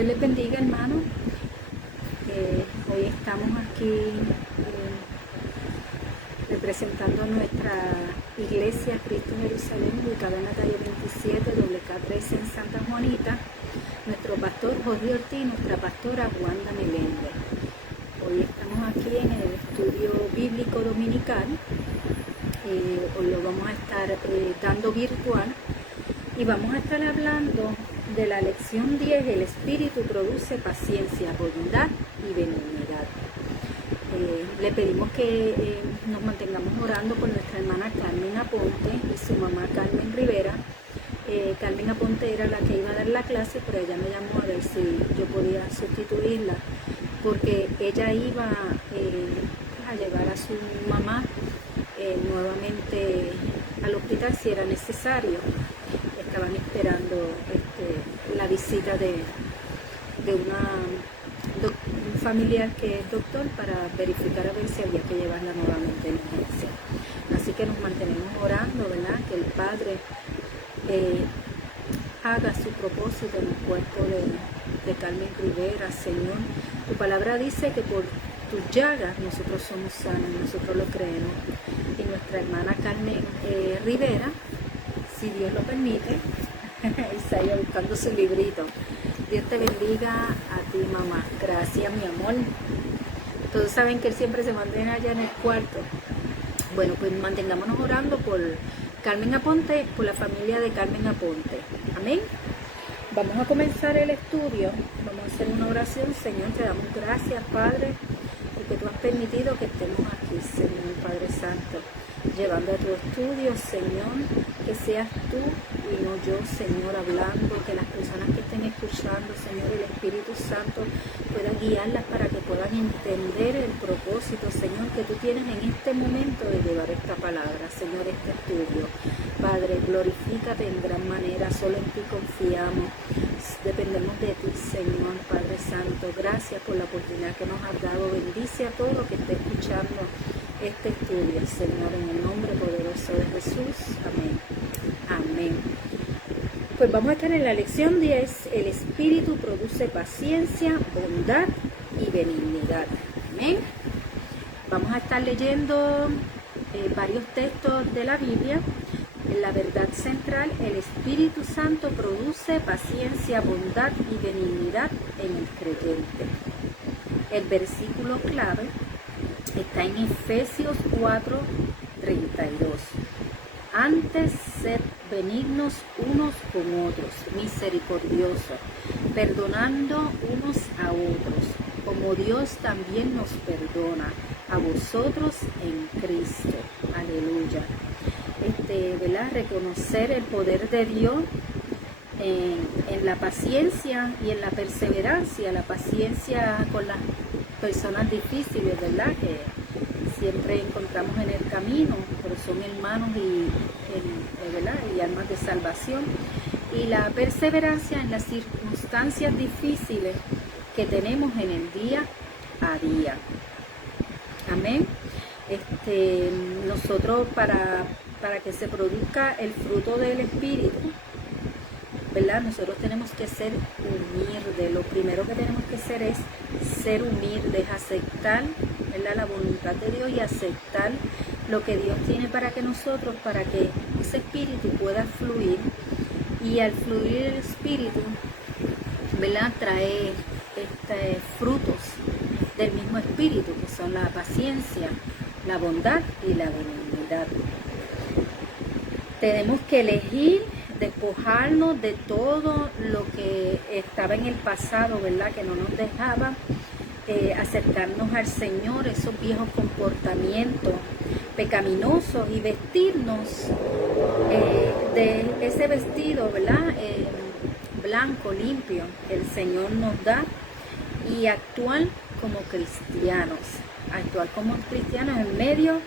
Dios les bendiga, hermanos. Hoy estamos aquí representando nuestra iglesia Cristo Jerusalén, ubicada en la calle 27, WK13 en Santa Juanita. Nuestro pastor Jorge Ortiz y nuestra pastora Wanda Meléndez. Hoy estamos aquí en el estudio bíblico dominical. Hoy lo vamos a estar dando virtual y vamos a estar hablando de la lección 10, el Espíritu produce paciencia, bondad y benignidad. Le pedimos que nos mantengamos orando por nuestra hermana Carmen Aponte y su mamá Carmen Rivera. Carmen Aponte era la que iba a dar la clase, pero ella me llamó a ver si yo podía sustituirla, porque ella iba a llevar a su mamá nuevamente al hospital si era necesario. Estaban esperando la visita de un familiar que es doctor para verificar a ver si había que llevarla nuevamente en urgencia. Así que nos mantenemos orando, ¿verdad? Que el Padre haga su propósito en el cuerpo de Carmen Rivera. Señor, tu palabra dice que por tus llagas nosotros somos sanos, nosotros lo creemos. Y nuestra hermana Carmen Rivera, si Dios lo permite, Isaías buscando su librito. Dios te bendiga a ti, mamá. Gracias, mi amor. Todos saben que él siempre se mantiene allá en el cuarto. Bueno, pues mantengámonos orando por Carmen Aponte, por la familia de Carmen Aponte. Amén. Vamos a comenzar el estudio. Vamos a hacer una oración. Señor, te damos gracias, Padre, porque tú has permitido que estemos aquí, Señor, Padre Santo, llevando a tu estudio, Señor, que seas tú y no yo, Señor, hablando, que las personas que estén escuchando, Señor, el Espíritu Santo pueda guiarlas para que puedan entender el propósito, Señor, que tú tienes en este momento de llevar esta palabra, Señor, este estudio. Padre, glorifícate en gran manera, solo en ti confiamos, dependemos de ti, Señor, Padre Santo. Gracias por la oportunidad que nos has dado. Bendice a todo lo que esté escuchando este estudio, Señor, en el nombre poderoso de Jesús. Amén. Amén. Pues vamos a estar en la lección 10. El Espíritu produce paciencia, bondad y benignidad. Amén. Vamos a estar leyendo varios textos de la Biblia. En la verdad central, el Espíritu Santo produce paciencia, bondad y benignidad en el creyente. El versículo clave está en Efesios 4:32. Antes sed benignos unos con otros, misericordiosos, perdonando unos a otros, como Dios también nos perdona a vosotros en Cristo. Aleluya. ¿Verdad? Reconocer el poder de Dios en la paciencia y en la perseverancia, la paciencia con las personas difíciles, ¿verdad? Que siempre encontramos en el camino, pero son hermanos ¿verdad? Y almas de salvación. Y la perseverancia en las circunstancias difíciles que tenemos en el día a día. Amén. Nosotros para que se produzca el fruto del Espíritu, ¿verdad? Nosotros tenemos que ser humildes. Lo primero que tenemos que hacer es ser humildes, aceptar, ¿verdad?, la voluntad de Dios y aceptar lo que Dios tiene para que nosotros, para que ese Espíritu pueda fluir. Y al fluir el Espíritu, ¿verdad?, trae frutos del mismo Espíritu, que son la paciencia, la bondad y la benignidad. Tenemos que elegir despojarnos de todo lo que estaba en el pasado, ¿verdad?, que no nos dejaba acercarnos al Señor, esos viejos comportamientos pecaminosos, y vestirnos de ese vestido, ¿verdad?, blanco, limpio, que el Señor nos da, y actuar como cristianos en medio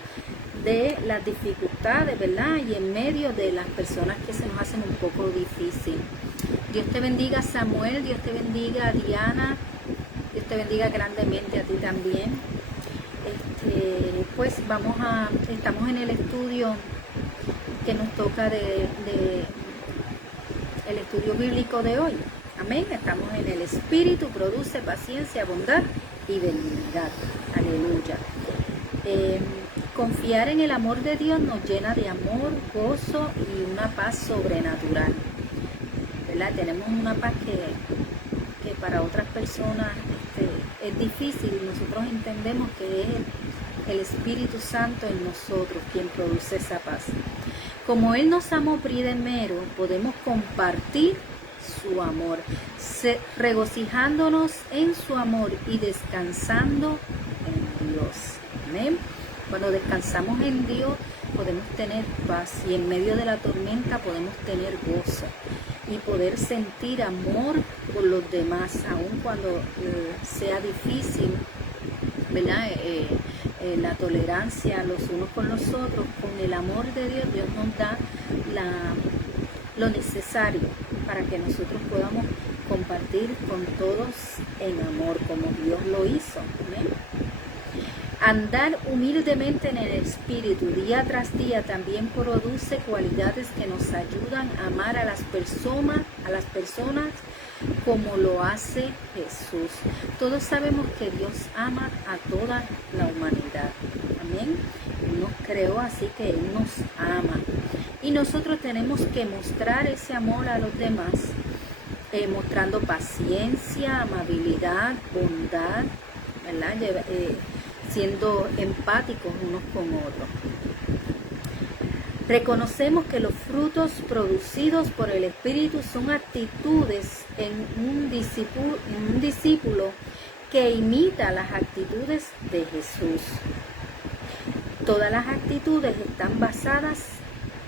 de las dificultades, ¿verdad?, y en medio de las personas que se nos hacen un poco difícil. Dios te bendiga, Samuel. Dios te bendiga, Diana. Dios te bendiga grandemente a ti también. Pues estamos en el estudio que nos toca el estudio bíblico de hoy. Amén. Estamos en el Espíritu, produce paciencia, bondad y benignidad. Aleluya. Confiar en el amor de Dios nos llena de amor, gozo y una paz sobrenatural, ¿verdad? Tenemos una paz que para otras personas es difícil, y nosotros entendemos que es el Espíritu Santo en nosotros quien produce esa paz. Como Él nos amó primero, podemos compartir su amor, regocijándonos en su amor y descansando en Dios. Amén. Cuando descansamos en Dios podemos tener paz, y en medio de la tormenta podemos tener gozo y poder sentir amor por los demás, aun cuando sea difícil, ¿verdad? La tolerancia los unos con los otros. Con el amor de Dios, Dios nos da lo necesario para que nosotros podamos compartir con todos en amor, como Dios lo hizo. ¿Amén? Andar humildemente en el Espíritu día tras día también produce cualidades que nos ayudan a amar a las personas como lo hace Jesús. Todos sabemos que Dios ama a toda la humanidad. Amén. Él nos creó, así que Él nos ama. Y nosotros tenemos que mostrar ese amor a los demás, mostrando paciencia, amabilidad, bondad, ¿verdad? Siendo empáticos unos con otros. Reconocemos que los frutos producidos por el Espíritu son actitudes en un discípulo que imita las actitudes de Jesús. Todas las actitudes están basadas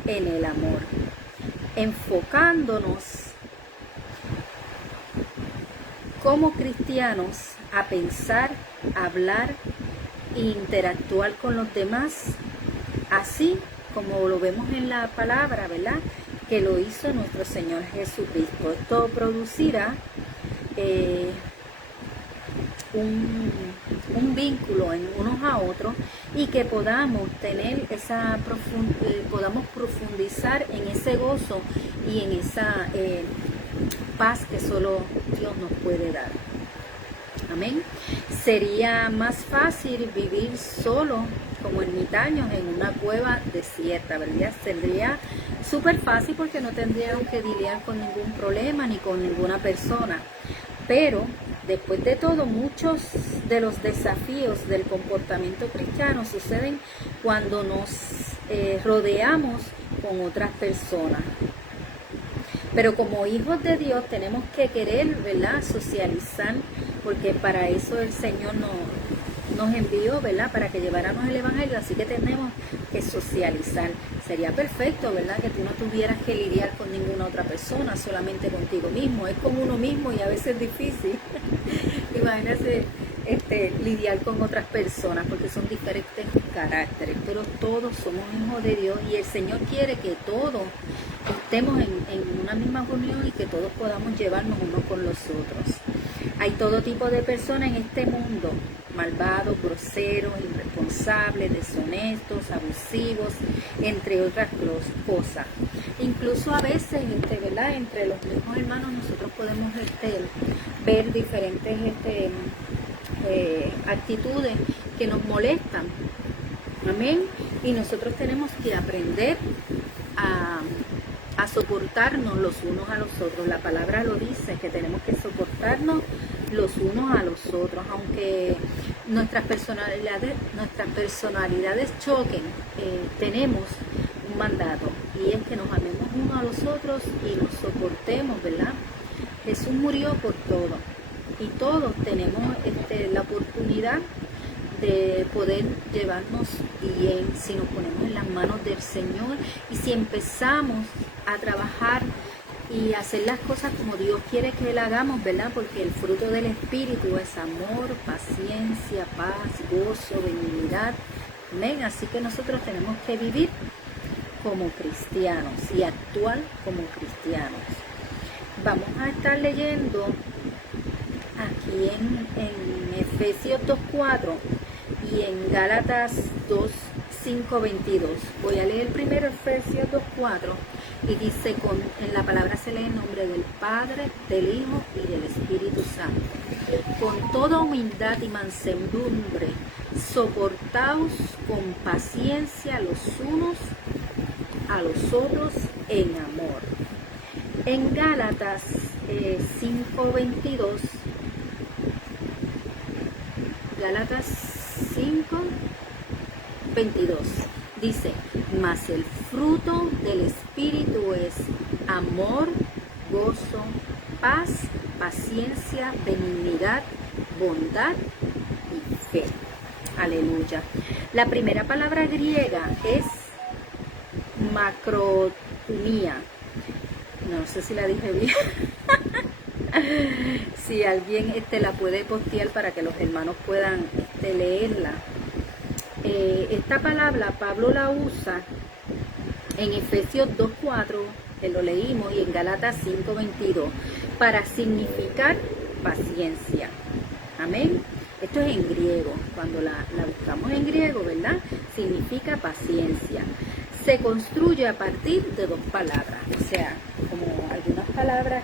en el amor, enfocándonos como cristianos a pensar, hablar e interactuar con los demás, así como lo vemos en la palabra, ¿verdad? Que lo hizo nuestro Señor Jesucristo. Esto producirá un vínculo en unos a otros, y que podamos tener podamos profundizar en ese gozo y en esa paz que solo Dios nos puede dar. Amén. Sería más fácil vivir solo como ermitaños en una cueva desierta, ¿verdad? Sería súper fácil porque no tendríamos que lidiar con ningún problema ni con ninguna persona. Pero después de todo, muchos de los desafíos del comportamiento cristiano suceden cuando nos rodeamos con otras personas. Pero como hijos de Dios tenemos que querer, ¿verdad?, socializar, porque para eso el Señor nos envió, ¿verdad?, para que lleváramos el Evangelio, así que tenemos que socializar. Sería perfecto, ¿verdad?, que tú no tuvieras que lidiar con ninguna otra persona, solamente contigo mismo. Es con uno mismo y a veces es difícil. Imagínense lidiar con otras personas, porque son diferentes caracteres, pero todos somos hijos de Dios, y el Señor quiere que todos estemos en una misma comunión y que todos podamos llevarnos unos con los otros. Hay todo tipo de personas en este mundo: malvados, groseros, irresponsables, deshonestos, abusivos, entre otras cosas. Incluso a veces, ¿verdad?, entre los mismos hermanos nosotros podemos ver diferentes actitudes que nos molestan. Amén. Y nosotros tenemos que aprender a soportarnos los unos a los otros. La palabra lo dice, que tenemos que soportarnos los unos a los otros, aunque nuestras personalidades choquen. Tenemos un mandato, y es que nos amemos unos a los otros y nos soportemos, ¿verdad? Jesús murió por todo, y todos tenemos la oportunidad de poder llevarnos bien si nos ponemos en las manos del Señor, y si empezamos a trabajar y hacer las cosas como Dios quiere que la hagamos, ¿verdad? Porque el fruto del Espíritu es amor, paciencia, paz, gozo, benignidad. Amén. Así que nosotros tenemos que vivir como cristianos y actuar como cristianos. Vamos a estar leyendo aquí en Efesios 2:4 y en Gálatas 2:5-22. Voy a leer primero Efesios 2:4 Y dice, en la palabra se lee el nombre del Padre, del Hijo y del Espíritu Santo. Con toda humildad y mansedumbre, soportaos con paciencia los unos a los otros en amor. En Gálatas 5:22, Gálatas 5:22 dice, mas el fruto del Espíritu es amor, gozo, paz, paciencia, benignidad, bondad y fe. Aleluya. La primera palabra griega es macrotumía. No sé si la dije bien. Si alguien la puede postear para que los hermanos puedan leerla. Esta palabra Pablo la usa en Efesios 2:4, que lo leímos, y en Gálatas 5:22, para significar paciencia. Amén. Esto es en griego. Cuando la buscamos en griego, ¿verdad? Significa paciencia. Se construye a partir de dos palabras. O sea, como algunas palabras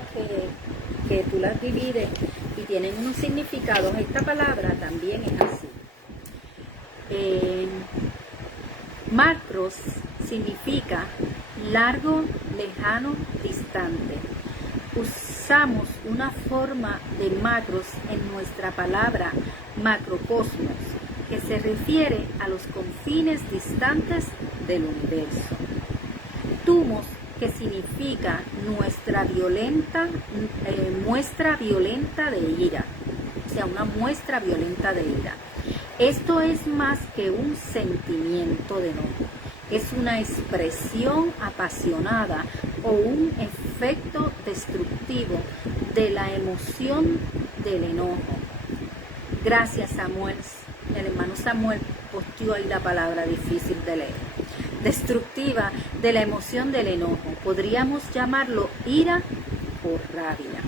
que tú las divides y tienen unos significados, esta palabra también es así. Macros significa largo, lejano, distante. Usamos una forma de macros en nuestra palabra macrocosmos, que se refiere a los confines distantes del universo. Tumos, que significa muestra violenta de ira, o sea, una muestra violenta de ira. Esto es más que un sentimiento de enojo, es una expresión apasionada o un efecto destructivo de la emoción del enojo. Gracias, Samuel. El hermano Samuel posteó ahí la palabra difícil de leer. Destructiva de la emoción del enojo. Podríamos llamarlo ira o rabia.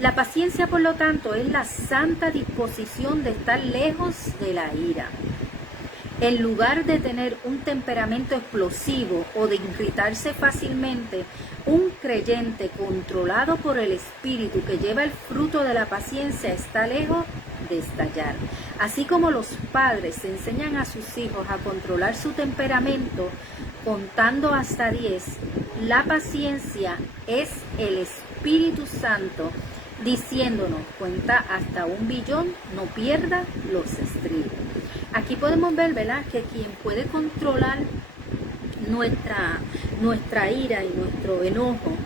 La paciencia, por lo tanto, es la santa disposición de estar lejos de la ira. En lugar de tener un temperamento explosivo o de irritarse fácilmente, un creyente controlado por el Espíritu que lleva el fruto de la paciencia está lejos de estallar. Así como los padres enseñan a sus hijos a controlar su temperamento contando hasta 10, la paciencia es el Espíritu Santo diciéndonos, cuenta hasta 1.000.000.000, no pierda los estribos. Aquí podemos ver, ¿verdad?, que quien puede controlar nuestra ira y nuestro enojo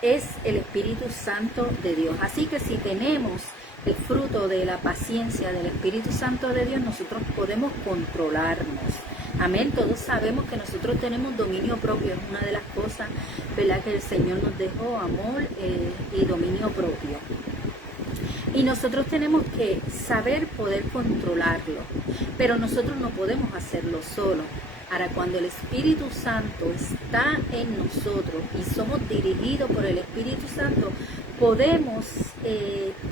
es el Espíritu Santo de Dios. Así que si tenemos el fruto de la paciencia del Espíritu Santo de Dios, nosotros podemos controlarnos. Amén. Todos sabemos que nosotros tenemos dominio propio. Es una de las cosas, ¿verdad?, que el Señor nos dejó, amor y dominio propio. Y nosotros tenemos que saber poder controlarlo. Pero nosotros no podemos hacerlo solos. Ahora, cuando el Espíritu Santo está en nosotros y somos dirigidos por el Espíritu Santo, podemos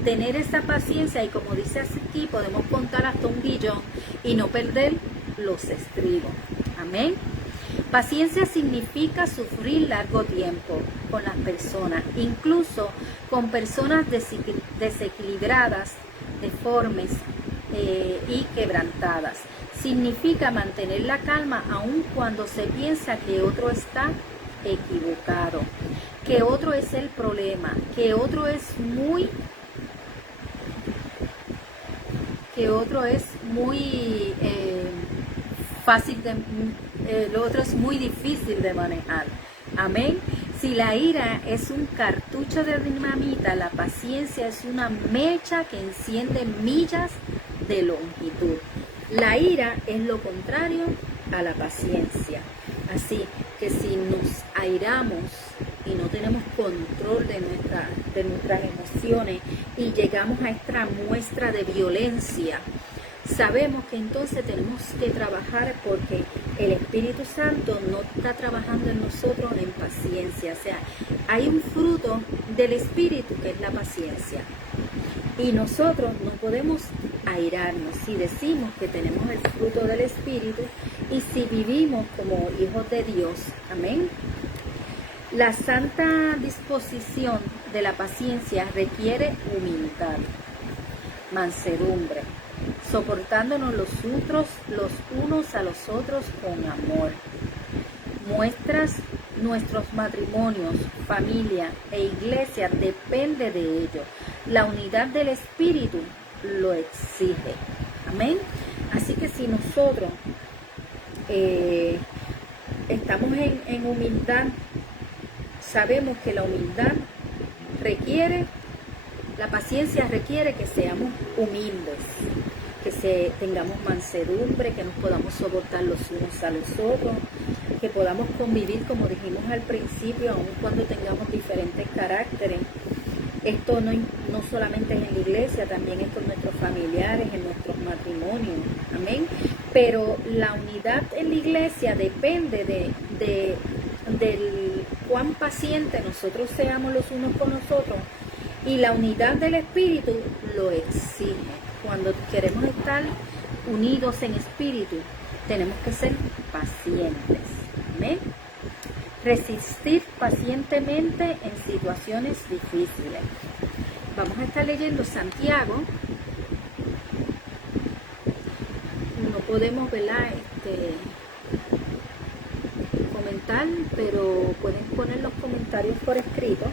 tener esa paciencia y, como dice aquí, podemos contar hasta 1.000.000.000 y no perder los estribos. Amén. Paciencia significa sufrir largo tiempo con las personas, incluso con personas desequilibradas, deformes y quebrantadas. Significa mantener la calma aun cuando se piensa que otro está equivocado, que otro es el problema, que otro es muy fácil de, el otro es muy difícil de manejar. Amén. Si la ira es un cartucho de dinamita, la paciencia es una mecha que enciende millas de longitud. La ira es lo contrario a la paciencia. Así que si nos airamos y no tenemos control de nuestras emociones y llegamos a esta muestra de violencia, sabemos que entonces tenemos que trabajar, porque el Espíritu Santo no está trabajando en nosotros en paciencia. O sea, hay un fruto del Espíritu que es la paciencia. Y nosotros no podemos airarnos si decimos que tenemos el fruto del Espíritu y si vivimos como hijos de Dios. Amén. La santa disposición de la paciencia requiere humildad, mansedumbre, soportándonos los unos a los otros con amor. Nuestros matrimonios, familia e iglesia depende de ello. La unidad del Espíritu lo exige. Amén. Así que si nosotros estamos en humildad, sabemos que la humildad la paciencia requiere que seamos humildes, que tengamos mansedumbre, que nos podamos soportar los unos a los otros, que podamos convivir, como dijimos al principio, aun cuando tengamos diferentes caracteres. Esto no solamente es en la iglesia, también es con nuestros familiares, en nuestros matrimonios. Amén. Pero la unidad en la iglesia depende del cuán pacientes nosotros seamos los unos con los otros, y la unidad del Espíritu lo exige. Cuando queremos estar unidos en espíritu, tenemos que ser pacientes. Amén. Resistir pacientemente en situaciones difíciles. Vamos a estar leyendo Santiago. No podemos, ¿verdad?, comentar, pero pueden poner los comentarios por escrito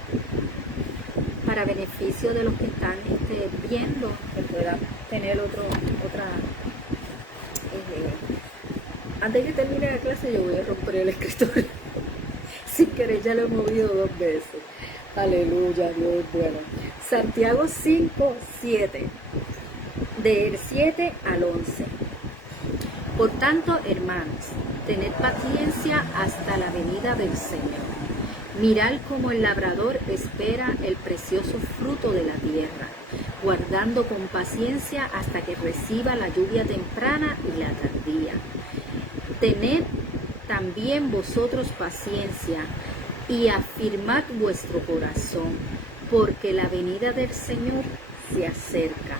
para beneficio de los que están viendo, que puedan tener otra. Antes de que termine la clase yo voy a romper el escritorio. Sin querer ya lo he movido 2 veces. Aleluya, Dios es bueno. Santiago 5, 7. Del 7 al 11. Por tanto, hermanos, tened paciencia hasta la venida del Señor. Mirad cómo el labrador espera el precioso fruto de la tierra, guardando con paciencia hasta que reciba la lluvia temprana y la tardía. Tened también vosotros paciencia y afirmad vuestro corazón, porque la venida del Señor se acerca.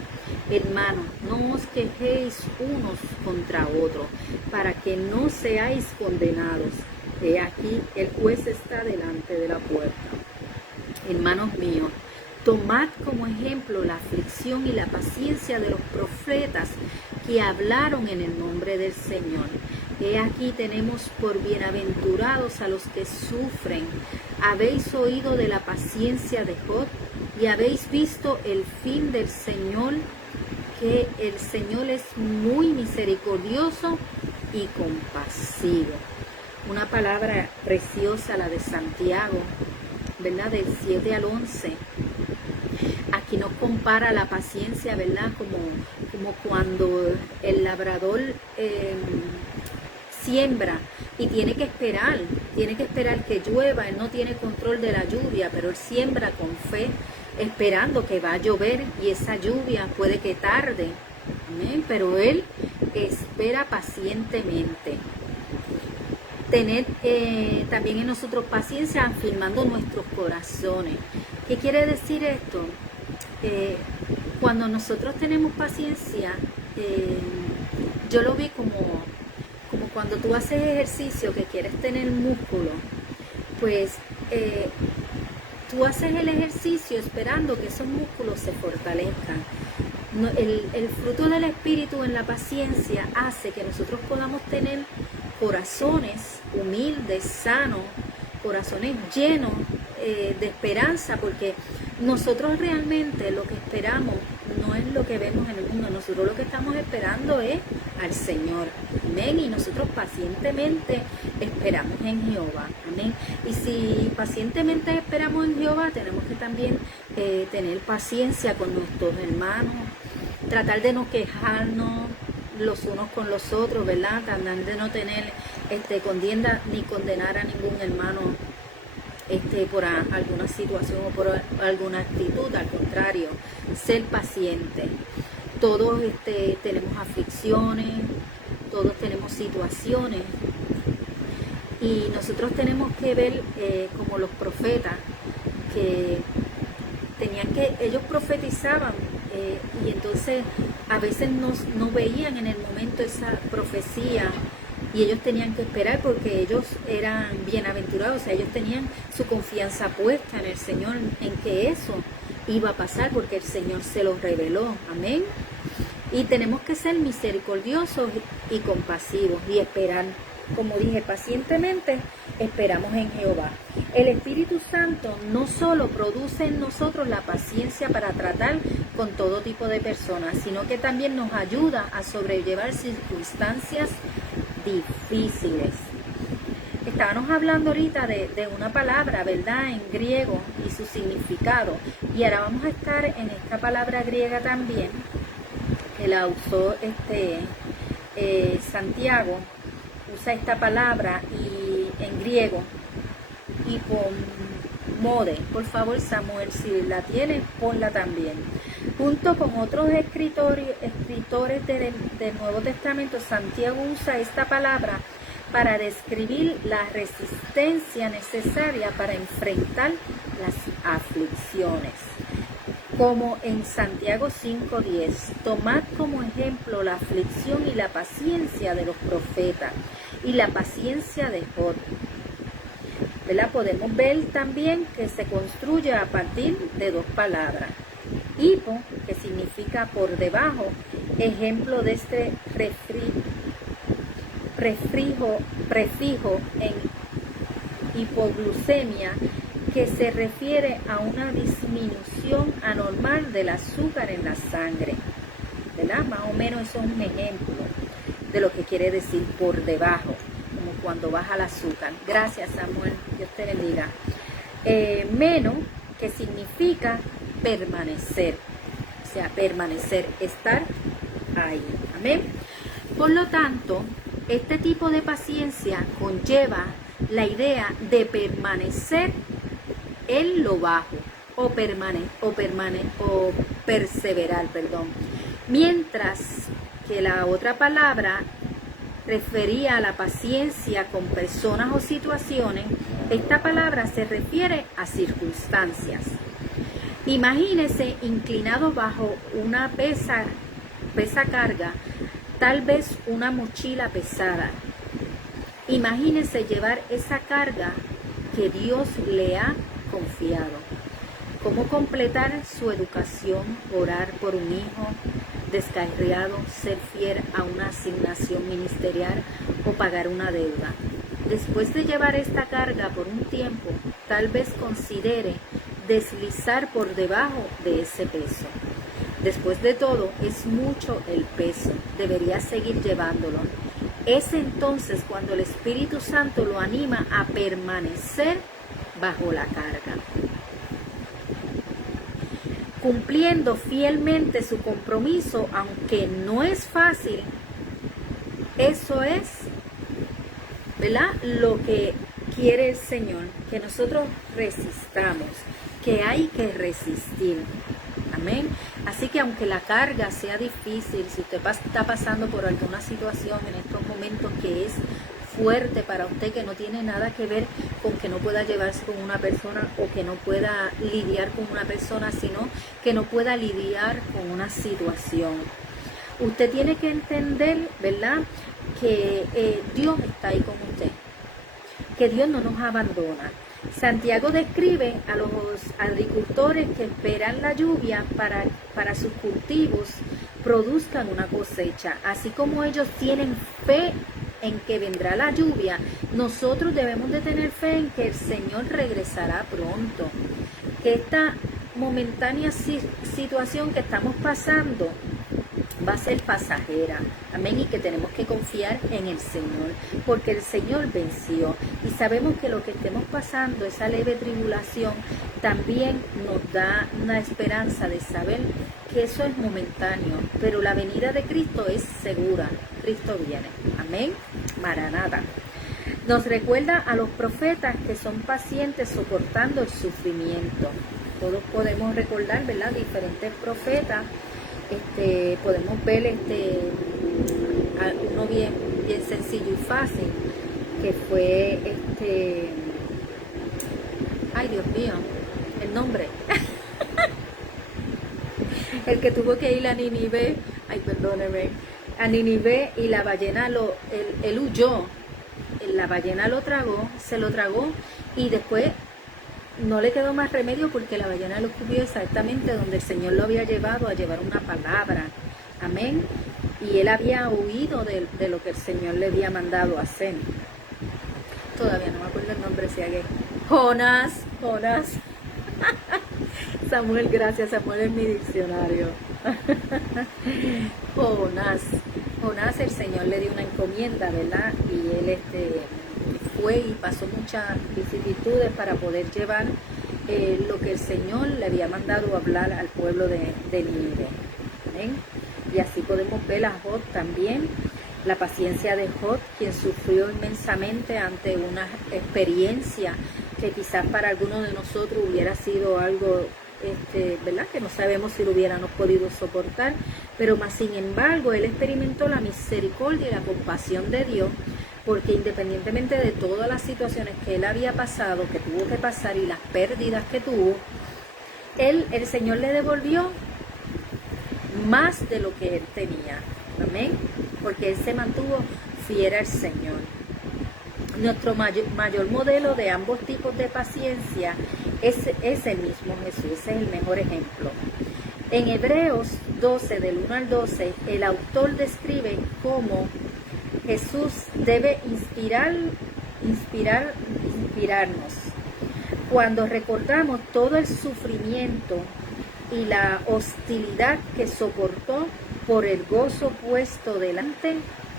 Hermanos, no os quejéis unos contra otros, para que no seáis condenados. He aquí, el juez está delante de la puerta. Hermanos míos, tomad como ejemplo la aflicción y la paciencia de los profetas que hablaron en el nombre del Señor. He aquí tenemos por bienaventurados a los que sufren. Habéis oído de la paciencia de Job y habéis visto el fin del Señor, que el Señor es muy misericordioso y compasivo. Una palabra preciosa, la de Santiago, ¿verdad? Del 7 al 11. Aquí nos compara la paciencia, ¿verdad? Como cuando el labrador siembra y tiene que esperar que llueva. Él no tiene control de la lluvia, pero él siembra con fe, esperando que va a llover, y esa lluvia puede que tarde. Amén. Pero él espera pacientemente. Tener también en nosotros paciencia, afirmando nuestros corazones. ¿Qué quiere decir esto? Cuando nosotros tenemos paciencia, yo lo vi como cuando tú haces ejercicio que quieres tener músculo, pues tú haces el ejercicio esperando que esos músculos se fortalezcan. El fruto del Espíritu en la paciencia hace que nosotros podamos tener corazones humildes, sanos, corazones llenos de esperanza, porque nosotros realmente lo que esperamos no es lo que vemos en el mundo. Nosotros lo que estamos esperando es al Señor. Amén. Y nosotros pacientemente esperamos en Jehová. Amén. Y si pacientemente esperamos en Jehová, tenemos que también tener paciencia con nuestros hermanos, tratar de no quejarnos los unos con los otros, ¿verdad? Tratar de no tener contienda ni condenar a ningún hermano por alguna situación o por alguna actitud. Al contrario, ser paciente. Todos tenemos aflicciones, todos tenemos situaciones, y nosotros tenemos que ver como los profetas, que ellos profetizaban, y entonces a veces no veían en el momento esa profecía y ellos tenían que esperar porque ellos eran bienaventurados, o sea, ellos tenían su confianza puesta en el Señor, en que eso iba a pasar porque el Señor se los reveló. Amén. Y tenemos que ser misericordiosos y compasivos y esperar. Como dije, pacientemente esperamos en Jehová. El Espíritu Santo no solo produce en nosotros la paciencia para tratar con todo tipo de personas, sino que también nos ayuda a sobrellevar circunstancias difíciles. Estábamos hablando ahorita de una palabra, ¿verdad?, en griego y su significado. Y ahora vamos a estar en esta palabra griega también, que la usó Santiago. Usa esta palabra y en griego, hipomode. Por favor, Samuel, si la tienes, ponla también. Junto con otros escritores del Nuevo Testamento, Santiago usa esta palabra para describir la resistencia necesaria para enfrentar las aflicciones. Como en Santiago 5:10, tomad como ejemplo la aflicción y la paciencia de los profetas y la paciencia de Job. ¿Verdad? Podemos ver también que se construye a partir de dos palabras. Hipo, que significa por debajo, ejemplo de este prefijo en hipoglucemia, que se refiere a una disminución anormal del azúcar en la sangre, ¿verdad? Más o menos eso es un ejemplo de lo que quiere decir por debajo, como cuando baja el azúcar. Gracias, Samuel, Dios te bendiga. Meno, que significa permanecer, o sea, permanecer, estar ahí. Amén. Por lo tanto, este tipo de paciencia conlleva la idea de permanecer en lo bajo o perseverar, mientras que la otra palabra refería a la paciencia con personas o situaciones. Esta palabra se refiere a circunstancias. Imagínese inclinado bajo una pesa carga, tal vez una mochila pesada. Imagínese llevar esa carga que Dios le ha confiado. Cómo completar su educación, orar por un hijo descarriado, ser fiel a una asignación ministerial o pagar una deuda. Después de llevar esta carga por un tiempo, tal vez considere deslizar por debajo de ese peso. Después de todo, es mucho el peso, debería seguir llevándolo. Es entonces cuando el Espíritu Santo lo anima a permanecer bajo la carga, cumpliendo fielmente su compromiso, aunque no es fácil. Eso es, ¿verdad?, lo que quiere el Señor, que nosotros resistamos, que hay que resistir. Amén. Así que aunque la carga sea difícil, si usted está pasando por alguna situación en estos momentos que es fuerte para usted, que no tiene nada que ver con que no pueda llevarse con una persona o que no pueda lidiar con una persona, sino que no pueda lidiar con una situación, usted tiene que entender, ¿verdad?, que Dios está ahí con usted, que Dios no nos abandona. Santiago describe a los agricultores que esperan la lluvia para sus cultivos produzcan una cosecha. Así como ellos tienen fe en que vendrá la lluvia, nosotros debemos de tener fe en que el Señor regresará pronto, que esta momentánea situación que estamos pasando va a ser pasajera. Amén. Y que tenemos que confiar en el Señor, porque el Señor venció. Y sabemos que lo que estemos pasando, esa leve tribulación, también nos da una esperanza de saber que eso es momentáneo, pero la venida de Cristo es segura. Cristo viene. Amén. Maranata. Nos recuerda a los profetas que son pacientes soportando el sufrimiento. Todos podemos recordar, ¿verdad?, diferentes profetas. Podemos ver uno bien sencillo y fácil, que fue ay, Dios mío, el nombre el que tuvo que ir a Nínive ay, perdóneme, a Nínive, y la ballena él huyó. La ballena lo tragó, se lo tragó, y después no le quedó más remedio porque la ballena lo escupió exactamente donde el Señor lo había llevado a llevar una palabra. Amén. Y él había huido de lo que el Señor le había mandado hacer. Todavía no me acuerdo el nombre, si hagué. Jonás. Samuel, gracias, Samuel es mi diccionario. Jonás, el Señor le dio una encomienda, ¿verdad? Y él fue y pasó muchas vicisitudes para poder llevar lo que el Señor le había mandado hablar al pueblo de Nínive. ¿Amén? Y así podemos ver a Job también, la paciencia de Job, quien sufrió inmensamente ante una experiencia que quizás para algunos de nosotros hubiera sido algo, ¿verdad? Que no sabemos si lo hubiéramos podido soportar, pero más sin embargo, él experimentó la misericordia y la compasión de Dios, porque independientemente de todas las situaciones que él había pasado, que tuvo que pasar y las pérdidas que tuvo, el Señor le devolvió más de lo que él tenía. Amén. Porque él se mantuvo fiel al Señor. Nuestro mayor modelo de ambos tipos de paciencia es el mismo Jesús, es el mejor ejemplo. En Hebreos 12, del 1 al 12, el autor describe cómo Jesús debe inspirarnos. Cuando recordamos todo el sufrimiento y la hostilidad que soportó por el gozo puesto delante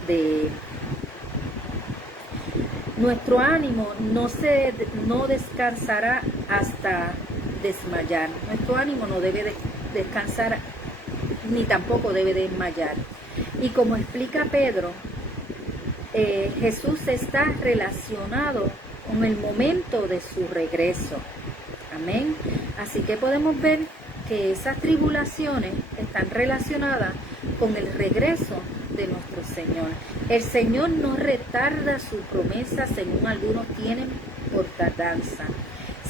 de él. Nuestro ánimo no descansará hasta desmayar. Nuestro ánimo no debe descansar ni tampoco debe desmayar. Y como explica Pedro, Jesús está relacionado con el momento de su regreso. Amén. Así que podemos ver que esas tribulaciones están relacionadas con el regreso de nuestro Señor. El Señor no retarda su promesa según algunos tienen por tardanza,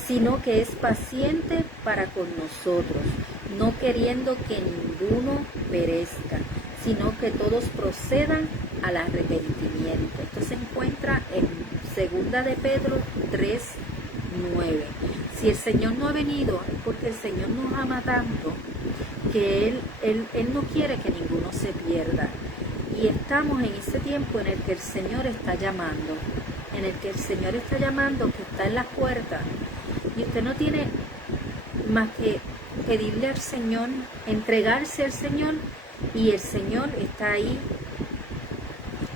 sino que es paciente para con nosotros, no queriendo que ninguno perezca, sino que todos procedan al arrepentimiento. Esto se encuentra en 2 de Pedro 3:9. Si el Señor no ha venido, es porque el Señor nos ama tanto que Él no quiere que ninguno se pierda. Y estamos en ese tiempo en el que el Señor está llamando, que está en las puertas. Y usted no tiene más que pedirle al Señor, entregarse al Señor, y el Señor está ahí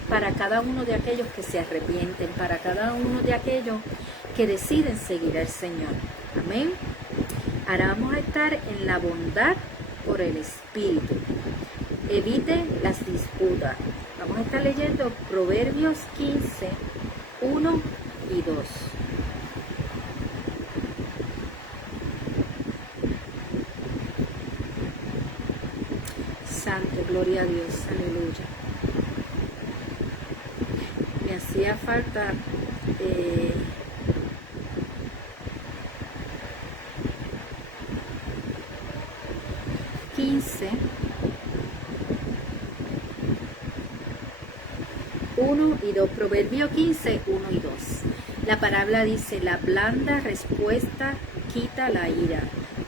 para cada uno de aquellos que se arrepienten, para cada uno de aquellos que deciden seguir al Señor. Amén. Ahora vamos a estar en la bondad por el Espíritu. Evite las disputas. Vamos a estar leyendo Proverbios 15, 1 y 2. Santo, gloria a Dios, aleluya. Me hacía falta uno y 2, Proverbio 15, 1 y 2. La palabra dice: la blanda respuesta quita la ira,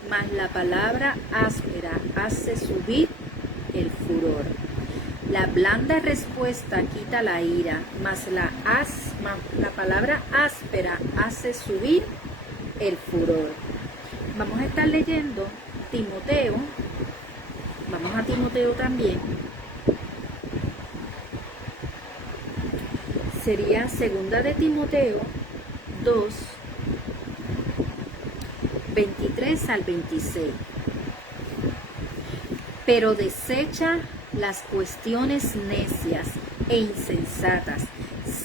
mas la palabra áspera hace subir el furor. La blanda respuesta quita la ira, mas la palabra áspera hace subir el furor. Vamos a estar leyendo Timoteo. Vamos a Timoteo también. Sería 2 de Timoteo 2, 23 al 26. Pero desecha las cuestiones necias e insensatas,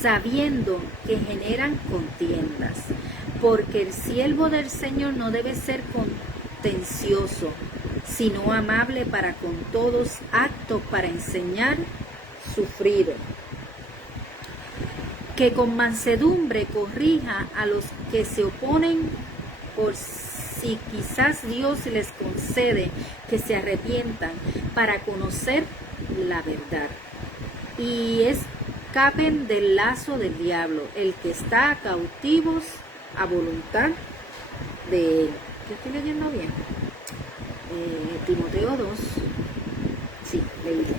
sabiendo que generan contiendas, porque el siervo del Señor no debe ser contencioso, sino amable para con todos, apto para enseñar, sufrido, que con mansedumbre corrija a los que se oponen, por si quizás Dios les concede que se arrepientan, para conocer la verdad y escapen del lazo del diablo, el que está cautivos a voluntad de él. ¿Yo estoy leyendo bien? Timoteo 2. Sí, leí bien.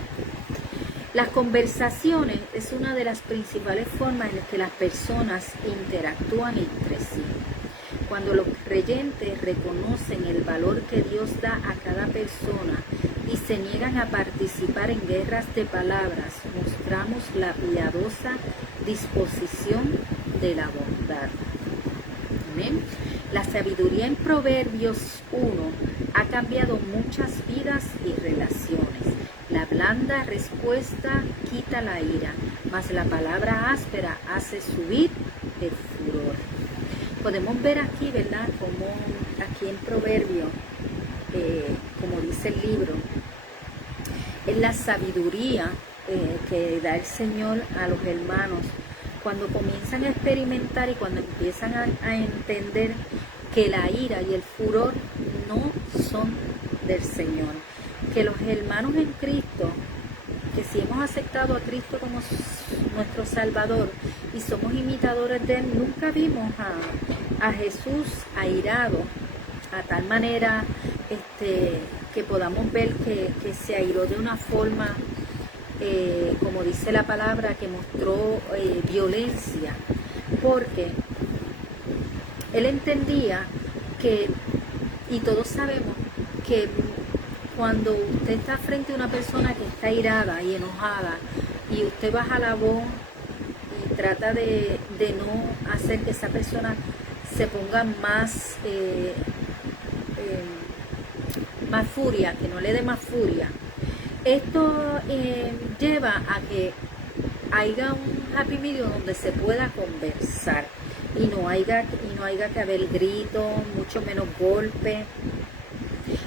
Las conversaciones es una de las principales formas en las que las personas interactúan entre sí. Cuando los creyentes reconocen el valor que Dios da a cada persona y se niegan a participar en guerras de palabras, mostramos la piadosa disposición de la bondad. Amén. La sabiduría en Proverbios 1 ha cambiado muchas vidas y relaciones. La blanda respuesta quita la ira, mas la palabra áspera hace subir el furor. Podemos ver aquí, ¿verdad?, como aquí en Proverbios, como dice el libro, es la sabiduría que da el Señor a los hermanos cuando comienzan a experimentar y cuando empiezan a entender que la ira y el furor no son del Señor, que los hermanos en Cristo, que si hemos aceptado a Cristo como nuestro Salvador y somos imitadores de Él, nunca vimos a Jesús airado a tal manera que podamos ver que se airó de una forma, como dice la palabra, que mostró violencia, porque Él entendía que, y todos sabemos, que cuando usted está frente a una persona que está irada y enojada y usted baja la voz y trata de no hacer que esa persona se ponga más furia, que no le dé más furia, esto lleva a que haya un happy medium donde se pueda conversar y no haya que haber gritos, mucho menos golpes,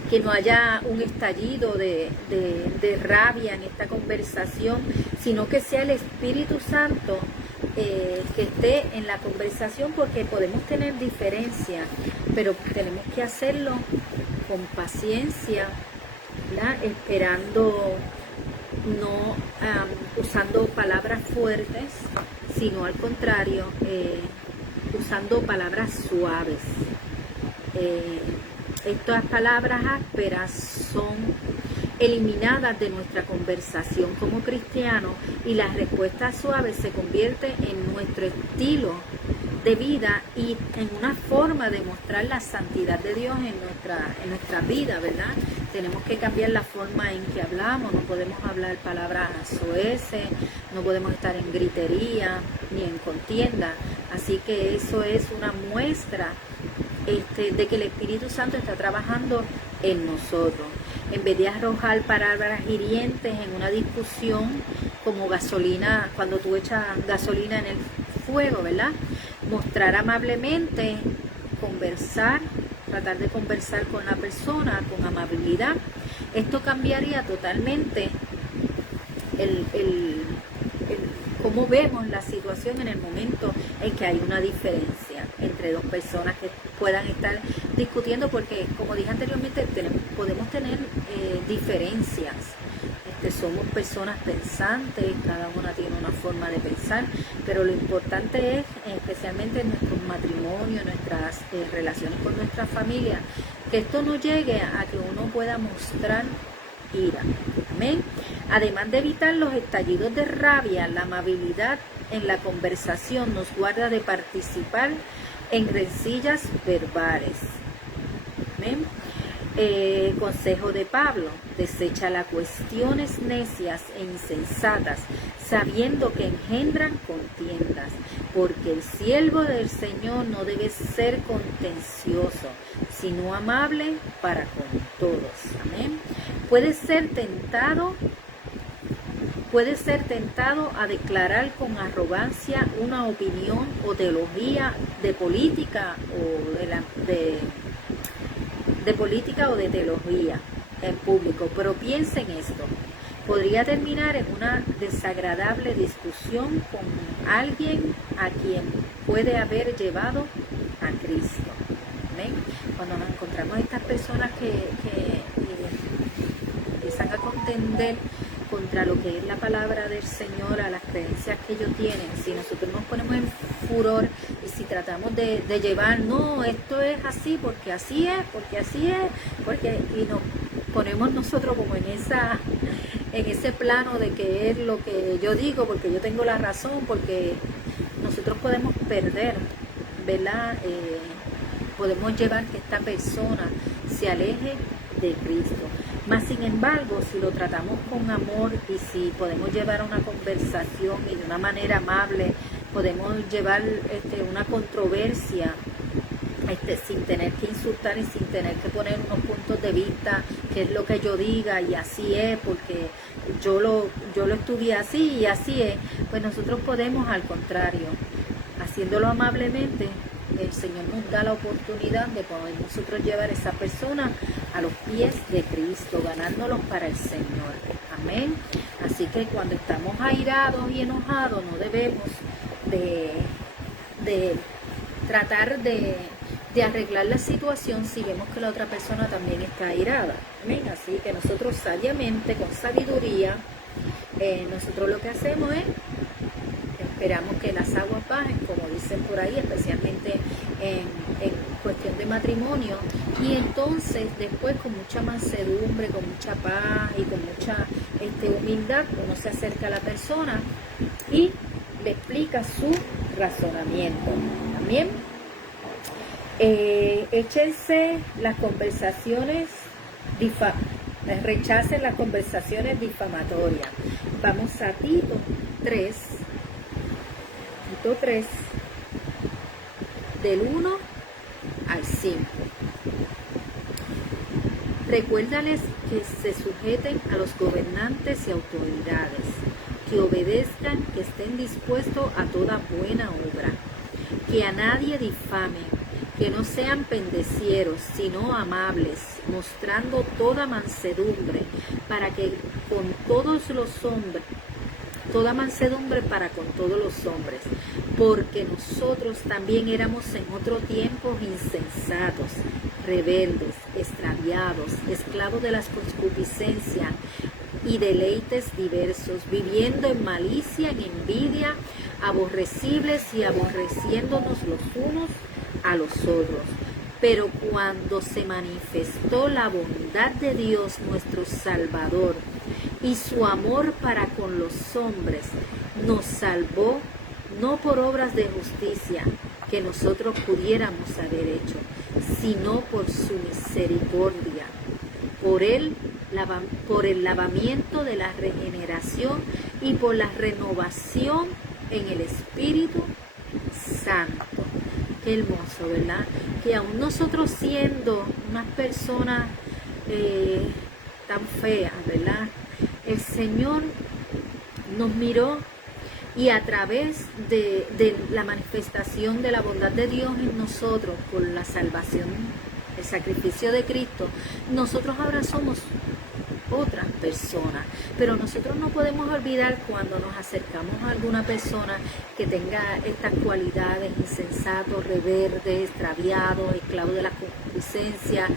que no haya un estallido de rabia en esta conversación, sino que sea el Espíritu Santo que esté en la conversación, porque podemos tener diferencias, pero tenemos que hacerlo con paciencia, ¿verdad?, esperando, no usando palabras fuertes, sino al contrario, usando palabras suaves. Estas palabras ásperas son eliminadas de nuestra conversación como cristianos y las respuestas suaves se convierten en nuestro estilo de vida y en una forma de mostrar la santidad de Dios en nuestra vida, ¿verdad? Tenemos que cambiar la forma en que hablamos, no podemos hablar palabras soeces, no podemos estar en gritería ni en contienda, así que eso es una muestra de que el Espíritu Santo está trabajando en nosotros. En vez de arrojar palabras hirientes en una discusión, como gasolina, cuando tú echas gasolina en el fuego, ¿verdad?, mostrar amablemente, conversar, tratar de conversar con la persona con amabilidad. Esto cambiaría totalmente cómo vemos la situación en el momento en que hay una diferencia entre dos personas que puedan estar discutiendo, porque como dije anteriormente, podemos tener diferencias. Somos personas pensantes, cada una tiene una forma de pensar, pero lo importante es, especialmente en nuestros matrimonios, nuestras relaciones con nuestra familia, que esto no llegue a que uno pueda mostrar ira. Amén. Además de evitar los estallidos de rabia, la amabilidad en la conversación nos guarda de participar en rencillas verbales. Amén. Consejo de Pablo: desecha las cuestiones necias e insensatas, sabiendo que engendran contiendas, porque el siervo del Señor no debe ser contencioso, sino amable para con todos. Amén. Puede ser tentado a declarar con arrogancia una opinión o teología de política o de teología en público, pero piensa en esto: podría terminar en una desagradable discusión con alguien a quien puede haber llevado a Cristo. ¿Ven? Cuando nos encontramos estas personas que empiezan a contender contra lo que es la palabra del Señor, a las creencias que ellos tienen, si nosotros nos ponemos en furor y si tratamos de llevar, no, esto es así, porque así es, y nos ponemos nosotros como en ese plano de que es lo que yo digo, porque yo tengo la razón, porque nosotros podemos perder, ¿verdad? Podemos llevar que esta persona se aleje de Cristo. Más sin embargo, si lo tratamos con amor y si podemos llevar una conversación y de una manera amable, podemos llevar una controversia sin tener que insultar y sin tener que poner unos puntos de vista, que es lo que yo diga y así es, porque yo lo estudié así y así es, pues nosotros podemos, al contrario, haciéndolo amablemente, el Señor nos da la oportunidad de poder nosotros llevar a esa persona a los pies de Cristo, ganándolos para el Señor. Amén. Así que cuando estamos airados y enojados, no debemos de tratar de arreglar la situación si vemos que la otra persona también está airada. Amén. Así que nosotros sabiamente, con sabiduría, nosotros lo que hacemos es esperamos que las aguas bajen, como dicen por ahí, especialmente en cuestión de matrimonio, y entonces después con mucha mansedumbre, con mucha paz y con mucha humildad, uno se acerca a la persona y le explica su razonamiento. También échense las conversaciones rechacen las conversaciones difamatorias. Vamos a Tito 3, del 1 al 5. Recuérdales que se sujeten a los gobernantes y autoridades, que obedezcan, que estén dispuestos a toda buena obra, que a nadie difamen, que no sean pendecieros, sino amables, mostrando toda mansedumbre, para que con todos los hombres, toda mansedumbre para con todos los hombres, porque nosotros también éramos en otro tiempo insensatos, rebeldes, extraviados, esclavos de las concupiscencias y deleites diversos, viviendo en malicia, en envidia, aborrecibles y aborreciéndonos los unos a los otros. Pero cuando se manifestó la bondad de Dios nuestro Salvador y su amor para con los hombres, nos salvó no por obras de justicia que nosotros pudiéramos haber hecho, sino por su misericordia, por el lavamiento de la regeneración y por la renovación en el Espíritu Santo. Qué hermoso, ¿verdad? Que aún nosotros siendo unas personas tan feas, ¿verdad? El Señor nos miró y a través de la manifestación de la bondad de Dios en nosotros por la salvación, el sacrificio de Cristo, nosotros ahora somos otras personas, pero nosotros no podemos olvidar cuando nos acercamos a alguna persona que tenga estas cualidades: insensato, rebelde, extraviado, esclavo de la concupiscencia,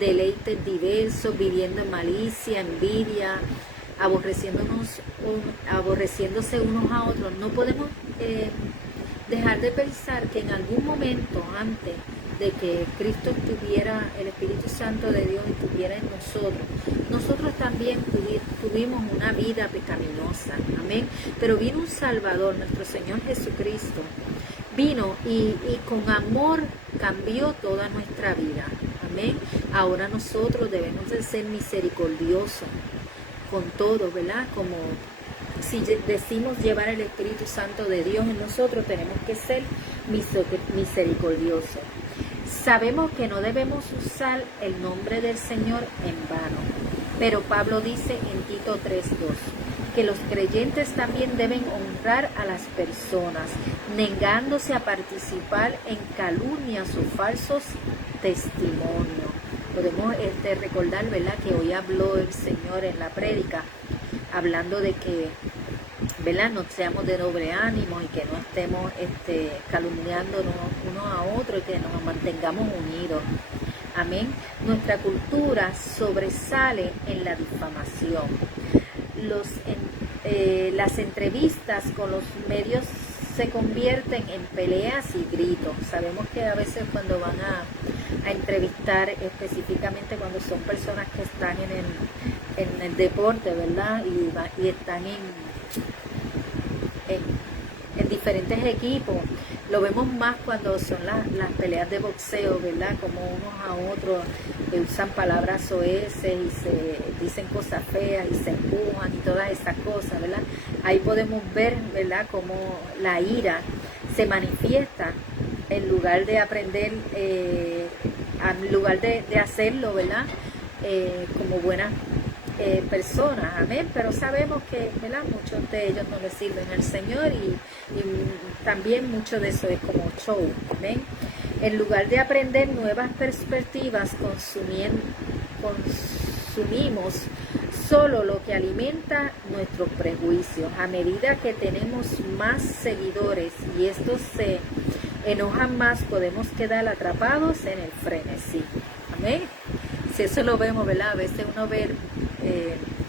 deleites diversos, viviendo en malicia, envidia, aborreciéndose unos a otros. No podemos dejar de pensar que en algún momento antes de que Cristo estuviera, el Espíritu Santo de Dios estuviera en nosotros también tuvimos una vida pecaminosa, amén, pero vino un Salvador, nuestro Señor Jesucristo, vino y con amor cambió toda nuestra vida, amén. Ahora nosotros debemos de ser misericordiosos con todo, ¿verdad? Como si decimos llevar el Espíritu Santo de Dios en nosotros, tenemos que ser misericordiosos. Sabemos que no debemos usar el nombre del Señor en vano, pero Pablo dice en Tito 3:2 que los creyentes también deben honrar a las personas, negándose a participar en calumnias o falsos testimonios. Podemos recordar, ¿verdad?, que hoy habló el Señor en la prédica, hablando de que, ¿verdad?, no seamos de doble ánimo y que no estemos calumniándonos unos a otros y que nos mantengamos unidos. Amén. Nuestra cultura sobresale en la difamación. las entrevistas con los medios se convierten en peleas y gritos. Sabemos que a veces cuando van a entrevistar, específicamente cuando son personas que están en el deporte, ¿verdad? Y están en diferentes equipos, lo vemos más cuando son las peleas de boxeo, ¿verdad? Como unos a otros usan palabras soeces y se dicen cosas feas y se empujan y todas esas cosas, ¿verdad? Ahí podemos ver, ¿verdad? Cómo la ira se manifiesta en lugar de aprender, en lugar de hacerlo, ¿verdad? Como buenas personas, amén, pero sabemos que, ¿verdad? Muchos de ellos no le sirven al Señor y también mucho de eso es como show, amén. En lugar de aprender nuevas perspectivas, consumimos solo lo que alimenta nuestros prejuicios. A medida que tenemos más seguidores y estos se enojan más, podemos quedar atrapados en el frenesí, amén. Si eso lo vemos, ¿verdad? A veces uno ve